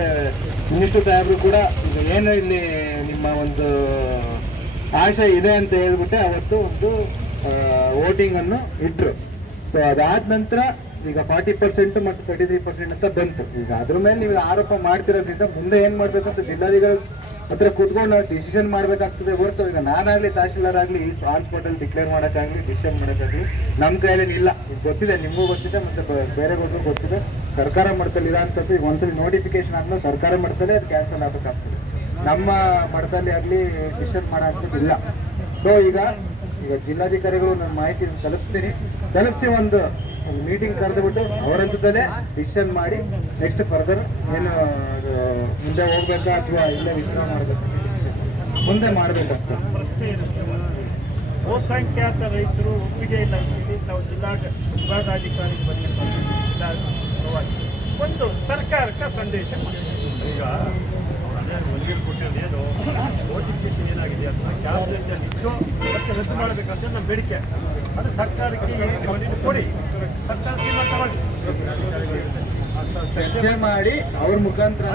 ಮಿನಿಸ್ಟರ್ ಸಾಹೇಬರು ಕೂಡ ಈಗ ಏನು ಇಲ್ಲಿ ನಿಮ್ಮ ಒಂದು ಆಶೆ ಇದೆ ಅಂತ ಹೇಳ್ಬಿಟ್ಟೆ ಅವತ್ತು ಒಂದು ವೋಟಿಂಗ್ ಅನ್ನು ಇಟ್ರು. ಸೊ ಅದಾದ ನಂತರ ಈಗ 40% ಮತ್ತು 33% ಅಂತ ಬಂತು. ಈಗ ಅದ್ರ ಮೇಲೆ ನೀವು ಆರೋಪ ಮಾಡ್ತಿರೋದ್ರಿಂದ ಮುಂದೆ ಏನ್ ಮಾಡ್ಬೇಕಂತ ಜಿಲ್ಲಾಧಿಕಾರಿ ಹತ್ರ ಕೂತ್ಕೊಂಡು ನಾವು ಡಿಸಿಷನ್ ಮಾಡ್ಬೇಕಾಗ್ತದೆ ಹೊರತು ಈಗ ನಾನಾಗ್ಲಿ ತಹಶೀಲ್ದಾರ್ ಆಗ್ಲಿ ಈ ಆನ್ ಸ್ಪಾಟ್ ಅಲ್ಲಿ ಡಿಕ್ಲೇರ್ ಮಾಡೋಕ್ಕಾಗ್ಲಿ ಡಿಸಿಷನ್ ಮಾಡೋಕ್ಕಾಗ್ಲಿ ನಮ್ಮ ಕೈಯಲ್ಲಿ ಇಲ್ಲ. ಈಗ ಗೊತ್ತಿದೆ, ನಿಮಗೂ ಗೊತ್ತಿದೆ ಮತ್ತೆ ಬೇರೆ ಗೊತ್ತಿದೆ. ಸರ್ಕಾರ ಮಟ್ಟದಲ್ಲಿ ಇರೋಂಥದ್ದು ಈಗ ಒಂದ್ಸಲಿ ನೋಟಿಫಿಕೇಶನ್ ಆದ್ಮೇಲೆ ಸರ್ಕಾರ ಮಟ್ಟದಲ್ಲೇ ಅದು ಕ್ಯಾನ್ಸಲ್ ಆಗಬೇಕಾಗ್ತದೆ. ನಮ್ಮ ಮಟ್ಟದಲ್ಲಿ ಆಗ್ಲಿ ಡಿಸಿಷನ್ ಮಾಡೋಂಥದ್ದು ಇಲ್ಲ. ಸೊ ಈಗ ಜಿಲ್ಲಾಧಿಕಾರಿಗಳು ನನ್ನ ಮಾಹಿತಿ ತಲುಪಿಸಿ ಒಂದು ಮೀಟಿಂಗ್ ಕರೆದುಬಿಟ್ಟು ಅವರಂತದಲ್ಲೇ ಡಿಸಿಷನ್ ಮಾಡಿ ನೆಕ್ಸ್ಟ್ ಫರ್ದರ್ ಏನು ಮುಂದೆ ಹೋಗ್ಬೇಕಾ ಅಥವಾ ಇಲ್ಲೇ ವಿಚಾರ ಮಾಡಬೇಕು, ಮುಂದೆ ಮಾಡಬೇಕಾಗ್ತದೆ. ಬಹುಸಂಖ್ಯಾತ ರೈತರು ಒಪ್ಪಿಗೆ ಇಲ್ಲ ಅಂತೇಳಿ ನಾವು ವಿಭಾಗಾಧಿಕಾರಿಗೆ ಬಂದಿರಬಹುದು. ಒಂದು ಸರ್ಕಾರಕ್ಕೆ ಸಂದೇಶ ಈಗ ಒಲಿಗೆಲ್ ಕೊಟ್ಟಿರೋದೇನು ನೋಟಿಫಿಕೇಶನ್ ಏನಾಗಿದೆ ಅದನ್ನ ಕ್ಯಾಬಿನೆಟ್ ಇಟ್ಟು ಮತ್ತೆ ರದ್ದು ಮಾಡಬೇಕಂತ ನಮ್ಮ ಬೇಡಿಕೆ. ಅದು ಸರ್ಕಾರಕ್ಕೆ ಕೊಡಿ, ಸರ್ಕಾರ ತೀರ್ಮಾನ ತಗೊಳ್ಳಿ, ಚರ್ಚೆ ಮಾಡಿ ಅವ್ರ ಮುಖಾಂತರ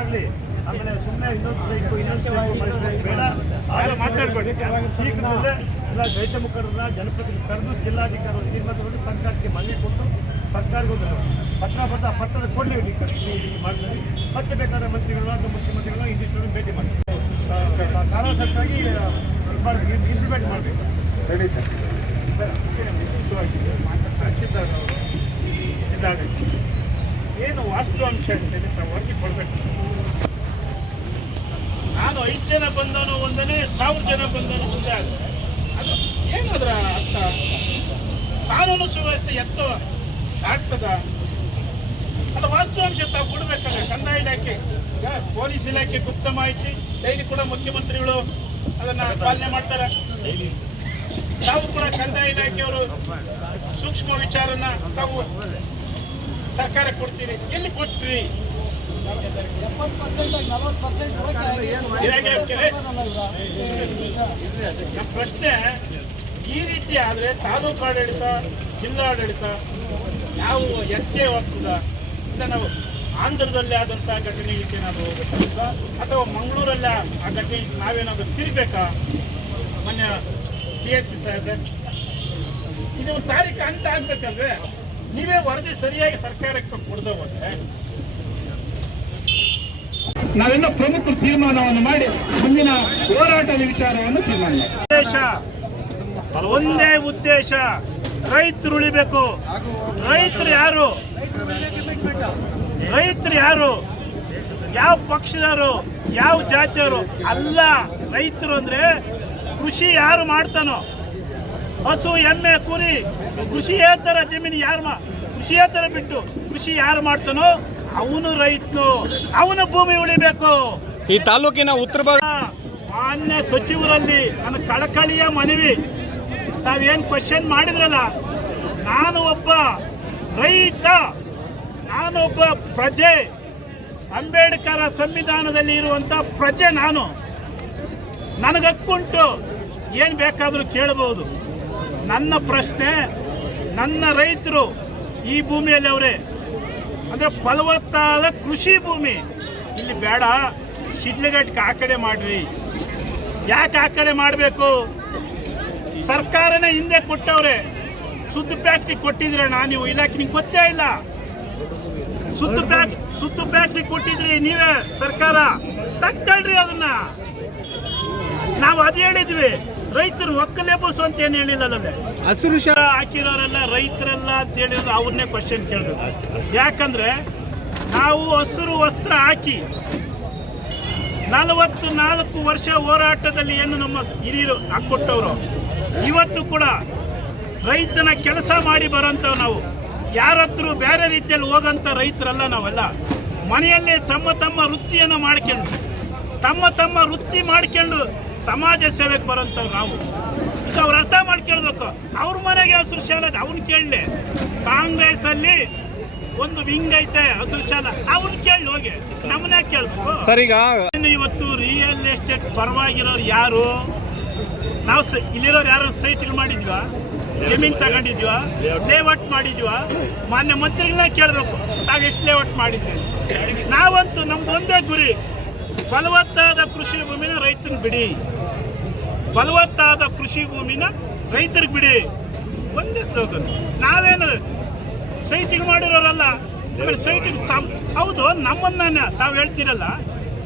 ಆಗಲಿ. ಆಮೇಲೆ ಸುಮ್ಮನೆ ಇನ್ನೊಂದು ಸ್ಟ್ರೈಕ್ ಬೇಡ, ಮಾತಾಡ್ಬೇಡಿ. ಶೀಘ್ರದಲ್ಲೇ ಎಲ್ಲ ರೈತ ಮುಖಂಡರನ್ನ ಜನಪ್ರತಿನಿಧಿ ಕರೆದು ಜಿಲ್ಲಾಧಿಕಾರಿ ತೀರ್ಮಾನ ತಗೊಂಡು ಸರ್ಕಾರಕ್ಕೆ ಮನವಿ ಕೊಟ್ಟು ಸರ್ಕಾರಕ್ಕೆ ಪತ್ರ ಕೊಡಲಿ ಮಾಡ್ತೀವಿ. ಮತ್ತೆ ಬೇಕಾದ್ರೆ ಮಂತ್ರಿಗಳನ್ನ ಅಥವಾ ಮುಖ್ಯಮಂತ್ರಿಗಳನ್ನ ಇಂದಿಷ್ಟು ಭೇಟಿ ಮಾಡ್ತೀವಿ. ಸಾರಾಸಟ್ಟಾಗಿ ಇಂಪ್ಲಿಮೆಂಟ್ ಮಾಡಬೇಕು. ತಹಶೀಲ್ದಾರ್ ಅವರು ಇದಾಗುತ್ತೆ ಏನು ವಾಸ್ತವಾಂಶ ಅಂತೇಳಿ ನಾವು ವರದಿ ಕೊಡಬೇಕು. ನಾನು 5 ಜನ ಬಂದವನು ಒಂದನೇ, 1000 ಜನ ಬಂದವನು ಒಂದೇ ಆಗುತ್ತೆ. ಅದು ಏನದ್ರ ಅರ್ಥ? ಕಾನೂನು ಸುವ್ಯವಸ್ಥೆ ಎತ್ತ ಆಗ್ತದ? ಅದು ವಾಸ್ತವಾಂಶ ತಾವು ಕೊಡಬೇಕಾದ್ರೆ ಕಂದಾಯ ಇಲಾಖೆ, ಈಗ ಪೊಲೀಸ್ ಇಲಾಖೆ ಗುಪ್ತ ಮಾಹಿತಿ ಡೈಲಿ ಕೂಡ ಮುಖ್ಯಮಂತ್ರಿಗಳು ಅದನ್ನ ಪಾಲನೆ ಮಾಡ್ತಾರೆ. ತಾವು ಕೂಡ ಕಂದಾಯ ಇಲಾಖೆಯವರು ಸೂಕ್ಷ್ಮ ವಿಚಾರನ ತಾವು ಸರ್ಕಾರಕ್ಕೆ ಕೊಡ್ತೀರಿ, ಎಲ್ಲಿ ಕೊಡ್ತೀರಿ? ನಮ್ಮ ಪ್ರಶ್ನೆ ಈ ರೀತಿ ಆದ್ರೆ ತಾಲೂಕು ಆಡಳಿತ, ಜಿಲ್ಲಾಡಳಿತ ಯಾವ ಎತ್ತೆ ಹೋಗ್ತದ? ಇಲ್ಲ ನಾವು ಆಂಧ್ರದಲ್ಲಿ ಆದಂತಹ ಘಟನೆಗೆ ಏನಾದರೂ ಹೋಗ್ಬೇಕಾಗ್ತದ ಅಥವಾ ಮಂಗಳೂರಲ್ಲ ಆ ಘಟನೆ ನಾವೇನಾದ್ರೂ ತಿರ್ಬೇಕಾ? ಮೊನ್ನೆ DSP ಸಾಹೇಬ್ರೆ, ಇದು ಒಂದು ತಾರೀಕು ಅಂತ ಆಗ್ಬೇಕಂದ್ರೆ ನೀವೇ ವರದಿ ಸರಿಯಾಗಿ ಸರ್ಕಾರಕ್ಕೆ ಕೊಡದ ಹೋದ್ರೆ ನಾವೆಲ್ಲ ಪ್ರಮುಖರು ತೀರ್ಮಾನವನ್ನು ಮಾಡಿ ಮುಂದಿನ ಹೋರಾಟದ ವಿಚಾರವನ್ನು ತೀರ್ಮಾನ ಒಂದೇ ಉದ್ದೇಶ, ರೈತರು ಉಳಿಬೇಕು. ರೈತರು ಯಾರು? ಯಾವ ಪಕ್ಷದವರು, ಯಾವ ಜಾತಿಯವರು ಅಲ್ಲ. ರೈತರು ಅಂದ್ರೆ ಕೃಷಿ ಯಾರು ಮಾಡ್ತಾನೋ, ಹಸು ಎಮ್ಮೆ ಕುರಿ ಕೃಷಿಯೇತರ ಜಮೀನು ಕೃಷಿಯೇತರ ಬಿಟ್ಟು ಕೃಷಿ ಯಾರು ಮಾಡ್ತಾನೋ ಅವನು ರೈತನು, ಅವನ ಭೂಮಿ ಉಳಿಬೇಕು. ಈ ತಾಲೂಕಿನ ಉತ್ತರ ಭಾಗ ಮಾನ್ಯ ಸಚಿವರಲ್ಲಿ ನನ್ನ ಕಳಕಳಿಯ ಮನವಿ, ತಾವೇನು ಕ್ವಶನ್ ಮಾಡಿದ್ರಲ್ಲ, ನಾನು ಒಬ್ಬ ರೈತ, ನಾನೊಬ್ಬ ಪ್ರಜೆ, ಅಂಬೇಡ್ಕರ್ ಸಂವಿಧಾನದಲ್ಲಿ ಇರುವಂಥ ಪ್ರಜೆ ನಾನು, ನನಗೆ ಹಕ್ಕುಂಟು, ಏನು ಬೇಕಾದರೂ ಕೇಳಬಹುದು. ನನ್ನ ಪ್ರಶ್ನೆ, ನನ್ನ ರೈತರು ಈ ಭೂಮಿಯಲ್ಲಿ ಅವರೇ, ಅಂದರೆ ಫಲವತ್ತಾದ ಕೃಷಿ ಭೂಮಿ ಇಲ್ಲಿ ಬೇಡ, ಶಿಡ್ಲಘಟ್ಟಕ್ಕೆ ಆ ಕಡೆ ಮಾಡಿರಿ. ಯಾಕೆ ಆ ಕಡೆ ಮಾಡಬೇಕು? ಸರ್ಕಾರನೇ ಹಿಂದೆ ಕೊಟ್ಟವ್ರೆ. ಸುದ್ದು ಫ್ಯಾಕ್ಟ್ರಿ ಕೊಟ್ಟಿದ್ರಣ್ಣ ನೀವು, ಇಲಾಖೆ ನಿಮ್ಗೆ ಗೊತ್ತೇ ಇಲ್ಲ. ಸುದ್ದು ಫ್ಯಾಕ್ಟ್ರಿ ಕೊಟ್ಟಿದ್ರಿ ನೀವೇ ಸರ್ಕಾರ, ತಕ್ಕಳ್ರಿ ಅದನ್ನ. ನಾವು ಅದು ಹೇಳಿದ್ವಿ, ರೈತರು ಒಕ್ಕಲೆಬ್ಬಸು ಅಂತ ಏನು ಹೇಳಿಲ್ಲಲ್ಲೇ. ಹಸಿರು ಹಾಕಿರೋರೆಲ್ಲ ರೈತರೆಲ್ಲ ಅಂತ ಹೇಳಿದ್ರು, ಅವ್ರನ್ನೇ ಕ್ವಶನ್ ಕೇಳಬೇಕು. ಯಾಕಂದ್ರೆ ನಾವು ಹಸಿರು ವಸ್ತ್ರ ಹಾಕಿ 44 ವರ್ಷ ಹೋರಾಟದಲ್ಲಿ ಏನು ನಮ್ಮ ಹಿರಿಯರು ಹಾಕ್ಕೊಟ್ಟವರು, ಇವತ್ತು ಕೂಡ ರೈತನ ಕೆಲಸ ಮಾಡಿ ಬರೋಂಥವು ನಾವು. ಯಾರ ಹತ್ರ ಬೇರೆ ರೀತಿಯಲ್ಲಿ ಹೋಗೋಂಥ ರೈತರಲ್ಲ ನಾವೆಲ್ಲ. ಮನೆಯಲ್ಲೇ ತಮ್ಮ ವೃತ್ತಿಯನ್ನು ಮಾಡ್ಕೊಂಡು ಸಮಾಜ ಸೇವೆಗೆ ಬರೋಂಥವ್ರು ನಾವು. ಇದು ಅವ್ರು ಅರ್ಥ ಮಾಡ್ಕೊಳ್ಬೇಕು. ಅವ್ರ ಮನೆಗೆ ಹಸಿರು ಶಾಲೆ ಅವ್ನು ಕೇಳಲಿ. ಕಾಂಗ್ರೆಸ್ ಅಲ್ಲಿ ಒಂದು ವಿಂಗ್ ಐತೆ ಹಸಿರು ಶಾಲೆ, ಅವ್ನು ಕೇಳಿ ಹೋಗಿ, ನಮ್ಮನ್ನೇ ಕೇಳ್ಬೇಕು. ಸರಿಗ ಇವತ್ತು ರಿಯಲ್ ಎಸ್ಟೇಟ್ ಪರವಾಗಿರೋರು ಯಾರು? ನಾವು ಇಲ್ಲಿರೋರು ಯಾರು ಸೈಟ್ಗಳು ಮಾಡಿದ್ವಾ, ಜಮೀನು ತಗೊಂಡಿದ್ವಾ, ಲೇಔಟ್ ಮಾಡಿದ್ವಾ? ಮಾನ್ಯ ಮಂತ್ರಿಗಳನ್ನ ಕೇಳಬೇಕು, ತಾವೆಷ್ಟು ಲೇಔಟ್ ಮಾಡಿದ್ವಿ. ನಾವಂತೂ ನಮ್ದು ಒಂದೇ ಗುರಿ, ಫಲವತ್ತಾದ ಕೃಷಿ ಭೂಮಿನ ರೈತನ ಬಿಡಿ, ಫಲವತ್ತಾದ ಕೃಷಿ ಭೂಮಿನ ರೈತರಿಗೆ ಬಿಡಿ, ಒಂದೇ ಸ್ಲೋಗನ್. ನಾವೇನು ಸೈಟಿಗೆ ಮಾಡಿರೋರಲ್ಲ, ಆಮೇಲೆ ಸೈಟಿಗೆ ಹೌದು ನಮ್ಮನ್ನ ತಾವು ಹೇಳ್ತೀರಲ್ಲ,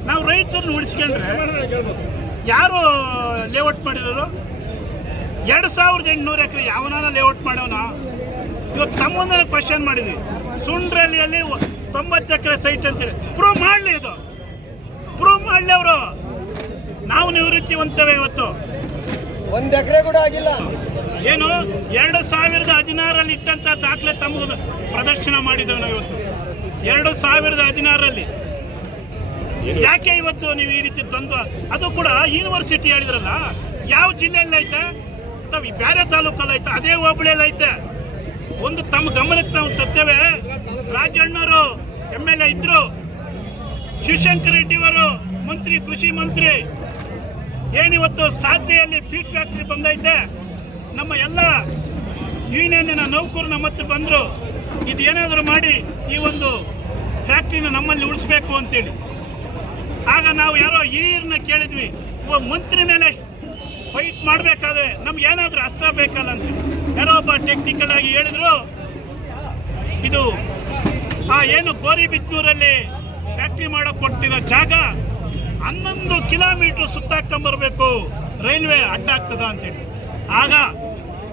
ನಾವು ರೈತರನ್ನ ಉಳಿಸ್ಕೊಂಡ್ರೆ ಯಾರು ಲೇಔಟ್ ಮಾಡಿರೋರು? 2800 ಎಕರೆ ಯಾವನಾನ ಲೇಔಟ್ ಮಾಡೋನ? ಇವತ್ತು ತಮ್ಮೊಂದನ್ನು ಕ್ವಶನ್ ಮಾಡಿದ್ವಿ. ಸುಂಡ್ರಳ್ಳಿಯಲ್ಲಿ 90 ಎಕರೆ ಸೈಟ್ ಅಂತೇಳಿ ಪ್ರೂವ್ ಮಾಡಲಿ, ಇದು ಪ್ರೂವ್ ಮಾಡಲಿ ಅವರು. ನಾವು ನಿವೃತ್ತಿ ಹೊಂದ್ತೇವೆ. ಇವತ್ತು 1 ಎಕರೆ ಕೂಡ ಆಗಿಲ್ಲ. ಏನು 2016ರಲ್ಲಿ ಇಟ್ಟಂತ ದಾಖಲೆ ತಮ್ಮ ಪ್ರದರ್ಶನ ಮಾಡಿದ್ದೇವೆ ನಾವು ಇವತ್ತು. 2016ರಲ್ಲಿ ಯಾಕೆ ಇವತ್ತು ನೀವು ಈ ರೀತಿ ದ್ವಂದ್ವ? ಅದು ಕೂಡ ಯೂನಿವರ್ಸಿಟಿ ಹೇಳಿದ್ರಲ್ಲ, ಯಾವ ಜಿಲ್ಲೆಯಲ್ಲಿ ಐತೆ? ಅಥವಾ ಬೇರೆ ತಾಲೂಕಲ್ಲಿ ಐತೆ, ಅದೇ ಹೋಬಳಿಯಲ್ಲಿ ಐತೆ. ಒಂದು ತಮ್ಮ ಗಮನಕ್ಕೆ ನಾವು ತರ್ತೇವೆ. ರಾಜಣ್ಣವರು MLA ಇದ್ರು, ಶಿವಶಂಕರ್ ರೆಡ್ಡಿಯವರು ಮಂತ್ರಿ, ಕೃಷಿ ಮಂತ್ರಿ. ಏನಿವತ್ತು ಸಾಧ್ಲೆಯಲ್ಲಿ ಫೀಡ್ ಫ್ಯಾಕ್ಟ್ರಿ ಬಂದೈತೆ, ನಮ್ಮ ಎಲ್ಲ ಯೂನಿಯನ್ನಿನ ನೌಕರು ನಮ್ಮ ಹತ್ರ ಬಂದರು, ಇದು ಏನಾದರೂ ಮಾಡಿ ಈ ಒಂದು ಫ್ಯಾಕ್ಟ್ರಿನ ನಮ್ಮಲ್ಲಿ ಉಳಿಸ್ಬೇಕು ಅಂತೇಳಿ. ಆಗ ನಾವು ಯಾರೋ ಹಿರಿಯರನ್ನ ಕೇಳಿದ್ವಿ, ಮಂತ್ರಿ ಮೇಲೆ ಫೈಟ್ ಮಾಡಬೇಕಾದ್ರೆ ನಮ್ಗೆ ಏನಾದರೂ ಅಸ್ತ್ರ ಬೇಕಲ್ಲ ಅಂತ. ಯಾರೋ ಒಬ್ಬ ಟೆಕ್ನಿಕಲ್ ಆಗಿ ಹೇಳಿದ್ರು, ಇದು ಏನು ಗೋರಿಬಿದ್ನೂರಲ್ಲಿ ಫ್ಯಾಕ್ಟ್ರಿ ಮಾಡೋಕೆ ಕೊಡ್ತಿರೋ ಜಾಗ 11 ಕಿಲೋಮೀಟ್ರ್ ಸುತ್ತಾಕೊಂಬರ್ಬೇಕು, ರೈಲ್ವೆ ಅಡ್ಡ ಆಗ್ತದ ಅಂತೇಳಿ. ಆಗ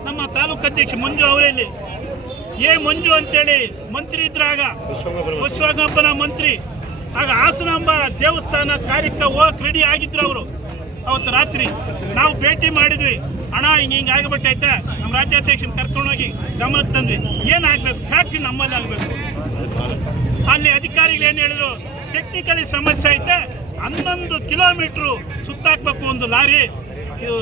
ನಮ್ಮ ತಾಲೂಕು ಅಧ್ಯಕ್ಷ ಮಂಜು ಅವರಲ್ಲಿ ಮಂಜು ಅಂತೇಳಿ ಮಂತ್ರಿ ಇದ್ರಾಗ, ವಿಶ್ವಗಂಪನ ಮಂತ್ರಿ. ಆಗ ಹಾಸನಾಂಬ ದೇವಸ್ಥಾನ ಕಾರ್ಯಕ್ಕೆ ಹೋಗಕ್ಕೆ ರೆಡಿ ಆಗಿದ್ರು ಅವರು. ಅವತ್ತು ರಾತ್ರಿ ನಾವು ಭೇಟಿ ಮಾಡಿದ್ವಿ. ಅಣ್ಣ ಹಿಂಗೆ ಆಗಿಬಿಟ್ಟೈತೆ, ನಮ್ಮ ರಾಜ್ಯಾಧ್ಯಕ್ಷನ ಕರ್ಕೊಂಡೋಗಿ ಗಮನಕ್ಕೆ ತಂದ್ವಿ. ಏನಾಗಬೇಕು? ಫ್ಯಾಕ್ಟ್ರಿ ನಮ್ಮಲ್ಲಿ ಆಗಬೇಕು. ಅಲ್ಲಿ ಅಧಿಕಾರಿಗಳು ಏನು ಹೇಳಿದ್ರು, ಟೆಕ್ನಿಕಲಿ ಸಮಸ್ಯೆ ಐತೆ, 11 ಕಿಲೋಮೀಟ್ರು ಸುತ್ತಾಕ್ಬೇಕು ಒಂದು ಲಾರಿ. ಇದು